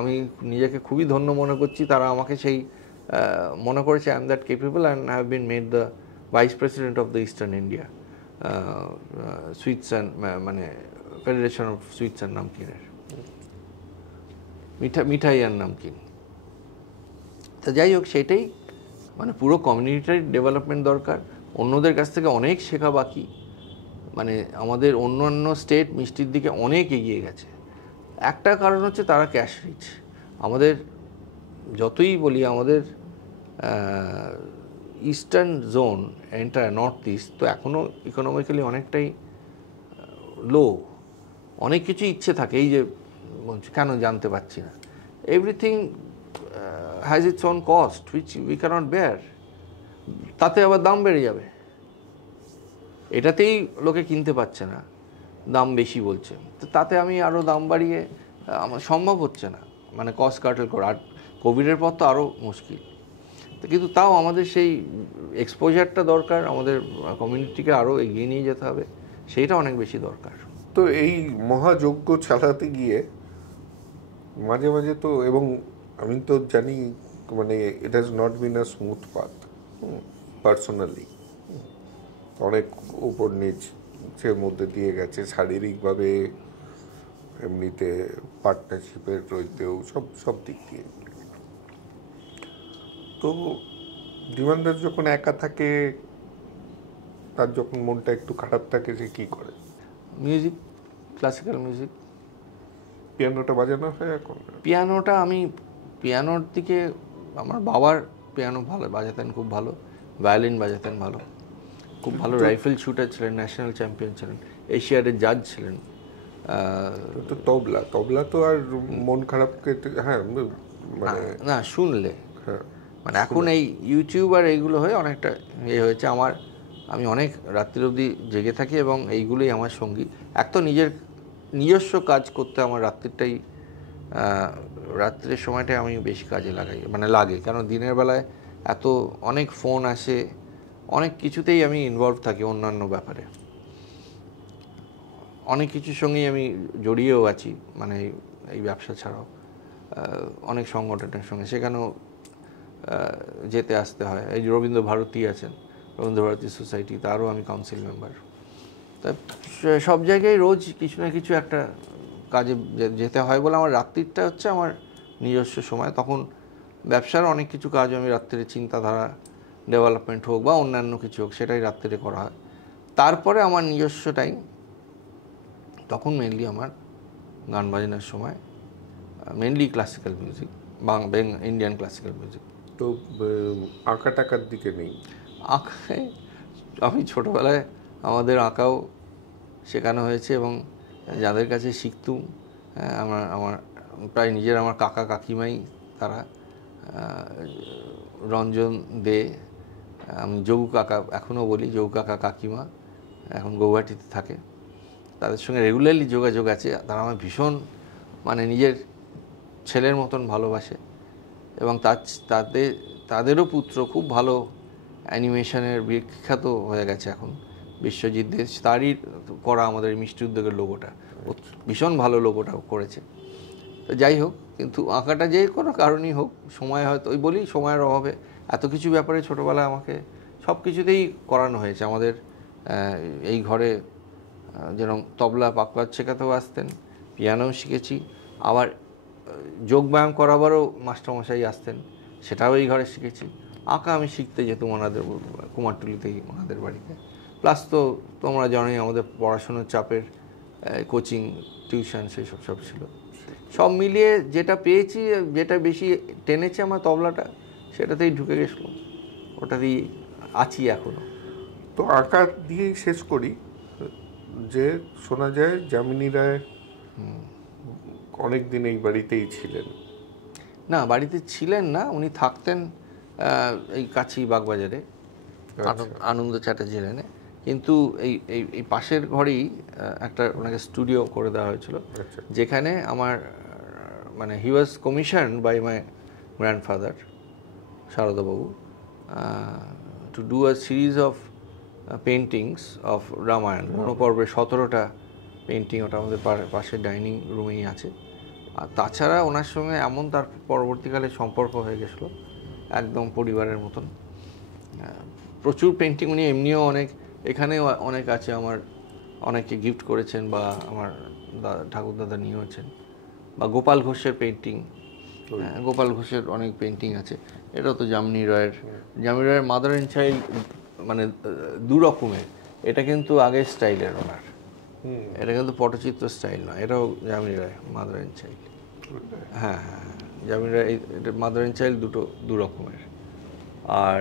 আমি নিজেকে খুবই ধন্য মনে করছি। তারা আমাকে সেই মনে করেছে I am that capable and I have been made the vice president of the eastern India sweets and মানে ফেডারেশন অফ সুইটস অ্যান্ড নামকিনের, মিঠাই আর নামকিন। তা যাই হোক, সেটাই মানে পুরো কমিউনিটির ডেভেলপমেন্ট দরকার, অন্যদের কাছ থেকে অনেক শেখা বাকি। মানে আমাদের অন্যান্য স্টেট মিষ্টির দিকে অনেক এগিয়ে গেছে। একটা কারণ হচ্ছে তারা ক্যাশ রিচ। আমাদের যতই বলি আমাদের eastern zone, entire north east তো এখনও ইকোনমিক্যালি অনেকটাই লো। অনেক কিছু ইচ্ছে থাকে, এই যে বলছি কেন জানতে পারছি না, everything has its own cost which we can't bear. তাতে আবার দাম বেড়ে যাবে, এটাতেই লোকে কিনতে পারছে না, দাম বেশি বলছে, তো তাতে আমি আরও দাম বাড়িয়ে আমার সম্ভব হচ্ছে না, মানে কস্ট কাটেল করা। আর কোভিডের পর তো আরও মুশকিল। তো কিন্তু তাও আমাদের সেই এক্সপোজারটা দরকার, আমাদের কমিউনিটিকে আরও এগিয়ে নিয়ে যেতে হবে, সেইটা অনেক বেশি দরকার। তো এই মহাযজ্ঞ চালাতে গিয়ে মাঝে মাঝে তো, এবং আমি তো জানি মানে it has not been a smooth path personally, অনেক উপর নিচের মধ্যে দিয়ে গেছে, শারীরিকভাবে, এমনিতে পার্টনারশিপের রইতেও, সব সব দিক দিয়ে। তো জীবনদাস যখন একা থাকে, তার যখন মনটা একটু খারাপ থাকে, সে কী করে? Music, classical music. পিয়ানোটা বাজানো হয় এখন? পিয়ানোটা আমি পিয়ানোর দিকে, আমার বাবার পিয়ানো ভালো বাজাতেন, খুব ভালো ভায়োলিন বাজাতেন, ভালো, খুব ভালো রাইফেল শুটার ছিলেন, ন্যাশনাল চ্যাম্পিয়ন ছিলেন, এশিয়াডের জাজ ছিলেন। তো তবলা, তবলা তো আর মন খারাপকে, হ্যাঁ মানে না শুনলে, হ্যাঁ, মানে এখন এই ইউটিউব আর এইগুলো হয়ে অনেকটা হয়েছে আমার, আমি অনেক রাত্রির অবধি জেগে থাকি এবং এইগুলোই আমার সঙ্গী। এক তো নিজস্ব কাজ করতে আমার রাত্রের সময়টাই আমি বেশি কাজে লাগাই, মানে লাগে, কারণ দিনের বেলায় এত অনেক ফোন আসে, অনেক কিছুতেই আমি ইনভলভ থাকি, অন্যান্য ব্যাপারে অনেক কিছুর সঙ্গেই আমি জড়িয়েও আছি, মানে এই ব্যবসা ছাড়াও অনেক সংগঠনের সঙ্গে, সেখানেও যেতে আসতে হয়। এই রবীন্দ্র ভারতী আছেন, রবীন্দ্র ভারতী সোসাইটি, তারও আমি কাউন্সিল মেম্বার। তা সব জায়গায় রোজ কিছু না কিছু একটা কাজে যেতে হয় বলে আমার রাত্রিটা হচ্ছে আমার নিজস্ব সময়। তখন ব্যবসার অনেক কিছু কাজ আমি রাত্রিরে, চিন্তাধারা ডেভেলপমেন্ট হোক বা অন্যান্য কিছু হোক, সেটাই রাত্রিরে করা হয়। তারপরে আমার নিজস্ব টাইম, তখন মেনলি আমার গান বাজনার সময়, mainly classical music, Indian classical music. তো আঁকা টাকার দিকে নেই? আঁকায় আমি ছোটোবেলায় আমাদের আঁকাও শেখানো হয়েছে এবং যাদের কাছে শিখতুম, আমার প্রায় নিজের আমার কাকা কাকিমাই তারা, রঞ্জন দে, আমি যোগু কাকা এখনও বলি, যোগু কাকা কাকিমা এখন গৌহাটিতে থাকে, তাদের সঙ্গে রেগুলারলি যোগাযোগ আছে। তারা আমার ভীষণ, মানে নিজের ছেলের মতন ভালোবাসে এবং তাদেরও পুত্র খুব ভালো অ্যানিমেশনের বিখ্যাত হয়ে গেছে এখন, বিশ্বজিৎ দেশ, তারই করা আমাদের মিষ্টি উদ্যোগের লোগোটা, ভীষণ ভালো লোগোটা করেছে। তো যাই হোক, কিন্তু আঁকাটা যে কোনো কারণেই হোক, সময় হয়তো, ওই বলি সময়ের অভাবে এত কিছু ব্যাপারে ছোটোবেলায় আমাকে সব কিছুতেই করানো হয়েছে। আমাদের এই ঘরে যেরকম তবলা পাকপাত শেখাতেও আসতেন, পিয়ানোও শিখেছি, আবার যোগব্যায়াম করাবারও মাস্টারমশাই আসতেন, সেটাও এই ঘরে শিখেছি। আঁকা আমি শিখতে যেতাম ওনাদের কুমারটুলিতেই, ওনাদের বাড়িতে। প্লাস তো তোমরা জানোই আমাদের পড়াশোনার চাপের কোচিং, টিউশন, সেই সব ছিল। সব মিলিয়ে যেটা পেয়েছি, যেটা বেশি টেনেছে আমার তবলাটা, সেটাতেই ঢুকে গেছিলাম, ওটাতেই আছি এখনও। তো আঁকা দিয়েই শেষ করি, যে শোনা যায় যামিনী রায় অনেক দিন এই বাড়িতেই ছিলেন। না, বাড়িতে ছিলেন না, উনি থাকতেন এই কাছি বাগবাজারে, আনন্দ চ্যাটার্জি লেনে, কিন্তু এই পাশের ঘরেই একটা ওনাকে স্টুডিও করে দেওয়া হয়েছিল, যেখানে আমার মানে he was commission by my grandfather Sharadababu to do a series of paintings of Ramayana, মনোপর্বের 17টা পেন্টিং, ওটা আমাদের পাশের ডাইনিং রুমেই আছে। আর তাছাড়া ওনার সঙ্গে এমন তার পরবর্তীকালে সম্পর্ক হয়ে গেছিলো, একদম পরিবারের মতন। প্রচুর পেন্টিং উনি এমনিও অনেক, এখানেও অনেক আছে, আমার অনেকে গিফট করেছেন বা আমার ঠাকুরদাদা নিয়েছেন, বা গোপাল ঘোষের পেন্টিং, গোপাল ঘোষের অনেক পেন্টিং আছে। এটাও তো যামিনী রায়ের মাদার অ্যান্ড চাইল্ড, মানে দু রকমের, এটা কিন্তু আগের স্টাইলের ওনার, এটা কিন্তু পটচিত্র স্টাইল নয়, এটাও Jamini Roy mother and child. হ্যাঁ হ্যাঁ হ্যাঁ, যামিনী রায় এটা মাদার অ্যান্ড চাইল্ড দু রকমের। আর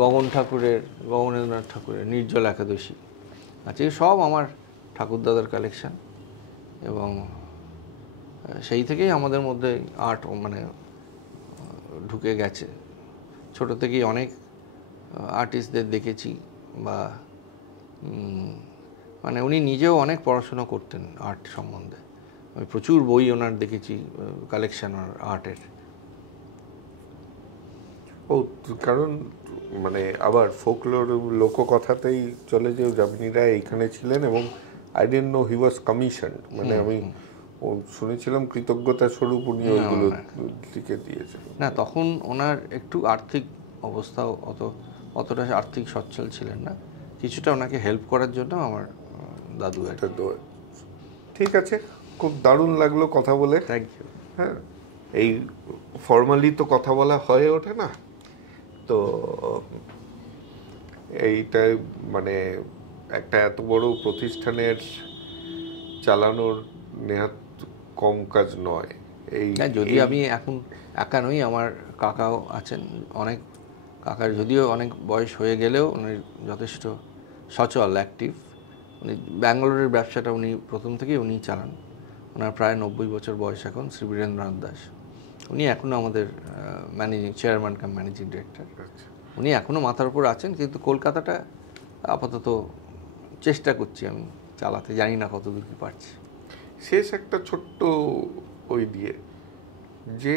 গগনেন্দ্রনাথ ঠাকুরের নির্জল একাদশী, আচ্ছা এই সব আমার ঠাকুরদাদার কালেকশান। এবং সেই থেকেই আমাদের মধ্যে আর্ট মানে ঢুকে গেছে। ছোট থেকেই অনেক আর্টিস্টদের দেখেছি, বা মানে উনি নিজেও অনেক পড়াশোনা করতেন আর্ট সম্বন্ধে। আমি প্রচুর বই ওনার দেখেছি, কালেকশন আর্টের। ও কারণ মানে আবার ফোকলোর লোককথাতেই চলে যে যামিনী রায় এইখানে ছিলেন, এবং I don't know he was commission, মানে আমি শুনেছিলাম কৃতজ্ঞতা স্বরূপ উনি ওইগুলো লিখে দিয়েছেন। না, তখন ওনার একটু আর্থিক অবস্থাও অতটা আর্থিক সচ্ছল ছিলেন না, কিছুটা ওনাকে হেল্প করার জন্য আমার দাদু একটা। ঠিক আছে, খুব দারুণ লাগলো কথা বলে। Thank you. হ্যাঁ, এই ফর্মালি তো কথা বলা হয়ে ওঠে না, তো এইটা মানে একটা এত বড় প্রতিষ্ঠানের চালানোর নেহাত কম কাজ নয়। এই যদি আমি এখন একা নই, আমার কাকাও আছেন অনেক, কাকার যদিও অনেক বয়স হয়ে গেলেও উনি যথেষ্ট সচল, অ্যাক্টিভ। উনি ব্যাঙ্গালোরের ব্যবসাটা উনি প্রথম থেকেই উনি চালান। ওনার প্রায় 90 বছর বয়স এখন, শ্রী বীরেন্দ্রনাথ দাস। উনি এখনও আমাদের চেয়ারম্যান কাম ম্যানেজিং ডিরেক্টর। উনি এখনও মাথার উপর আছেন, কিন্তু কলকাতাটা আপাতত চেষ্টা করছি আমি চালাতে, জানি না কতদূর কি পারছি। শেষ একটা ছোট্ট ওই দিয়ে, যে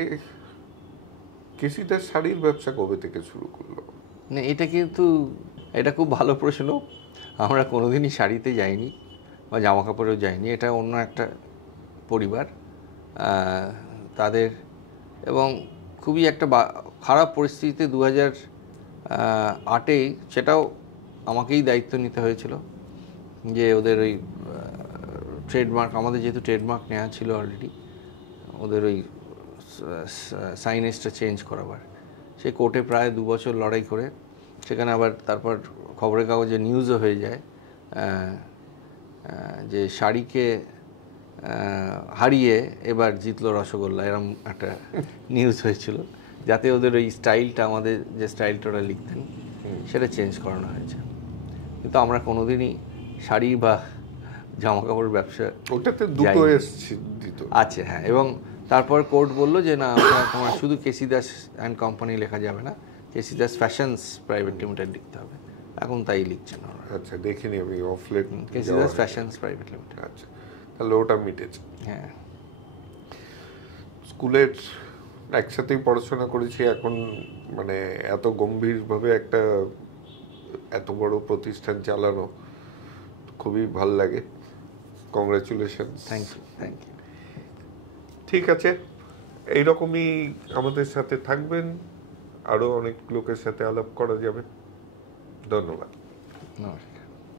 কেসি দাস শাড়ির ব্যবসা কবে থেকে শুরু করলো? না, এটা খুব ভালো প্রশ্ন। আমরা কোনোদিনই শাড়িতে যাইনি বা জামা কাপড়েও যাইনি, এটা অন্য একটা পরিবার তাদের। এবং খুবই একটা খারাপ পরিস্থিতিতে 2008-এ সেটাও আমাকেই দায়িত্ব নিতে হয়েছিল, যে ওদের ওই ট্রেডমার্ক, আমাদের যেহেতু ট্রেডমার্ক নেওয়া ছিল অলরেডি, ওদের ওই সাইনেজটা চেঞ্জ করাবার। সেই কোর্টে প্রায় 2 বছর লড়াই করে, সেখানে আবার তারপর খবরের কাগজে নিউজও হয়ে যায় যে শাড়িকে হারিয়ে এবার জিতলো রসগোল্লা, এরকম একটা নিউজ হয়েছিল, যাতে ওদের ওই স্টাইলটা, আমাদের যে স্টাইলটা ওরা লিখতেন সেটা চেঞ্জ করানো হয়েছে। কিন্তু আমরা কোনোদিনই শাড়ি বা জামা কাপড়ের ব্যবসা, ওটাতে দুটো আছে হ্যাঁ। এবং তারপর কোর্ট বললো যে না, তোমার শুধু কেসি দাস অ্যান্ড কোম্পানি লেখা যাবে না, কেসি দাস ফ্যাশনস প্রাইভেট লিমিটেড লিখতে হবে। এখন তাই লিখছেন ওরা। আচ্ছা, দেখিনি আমি অফলেট, কেসি দাস ফ্যাশনস প্রাইভেট লিমিটেড। আচ্ছা, তাহলে ওটা মিটেছে। হ্যাঁ, স্কুলের একসাথেই পড়াশোনা করেছি, এখন মানে এত গম্ভীরভাবে একটা এত বড় প্রতিষ্ঠান চালানো খুবই ভাল লাগে। Congratulation. Thank you, thank you. ঠিক আছে, এইরকমই আমাদের সাথে থাকবেন, আরও অনেক লোকের সাথে আলাপ করা যাবে। ধন্যবাদ। নমস্কার।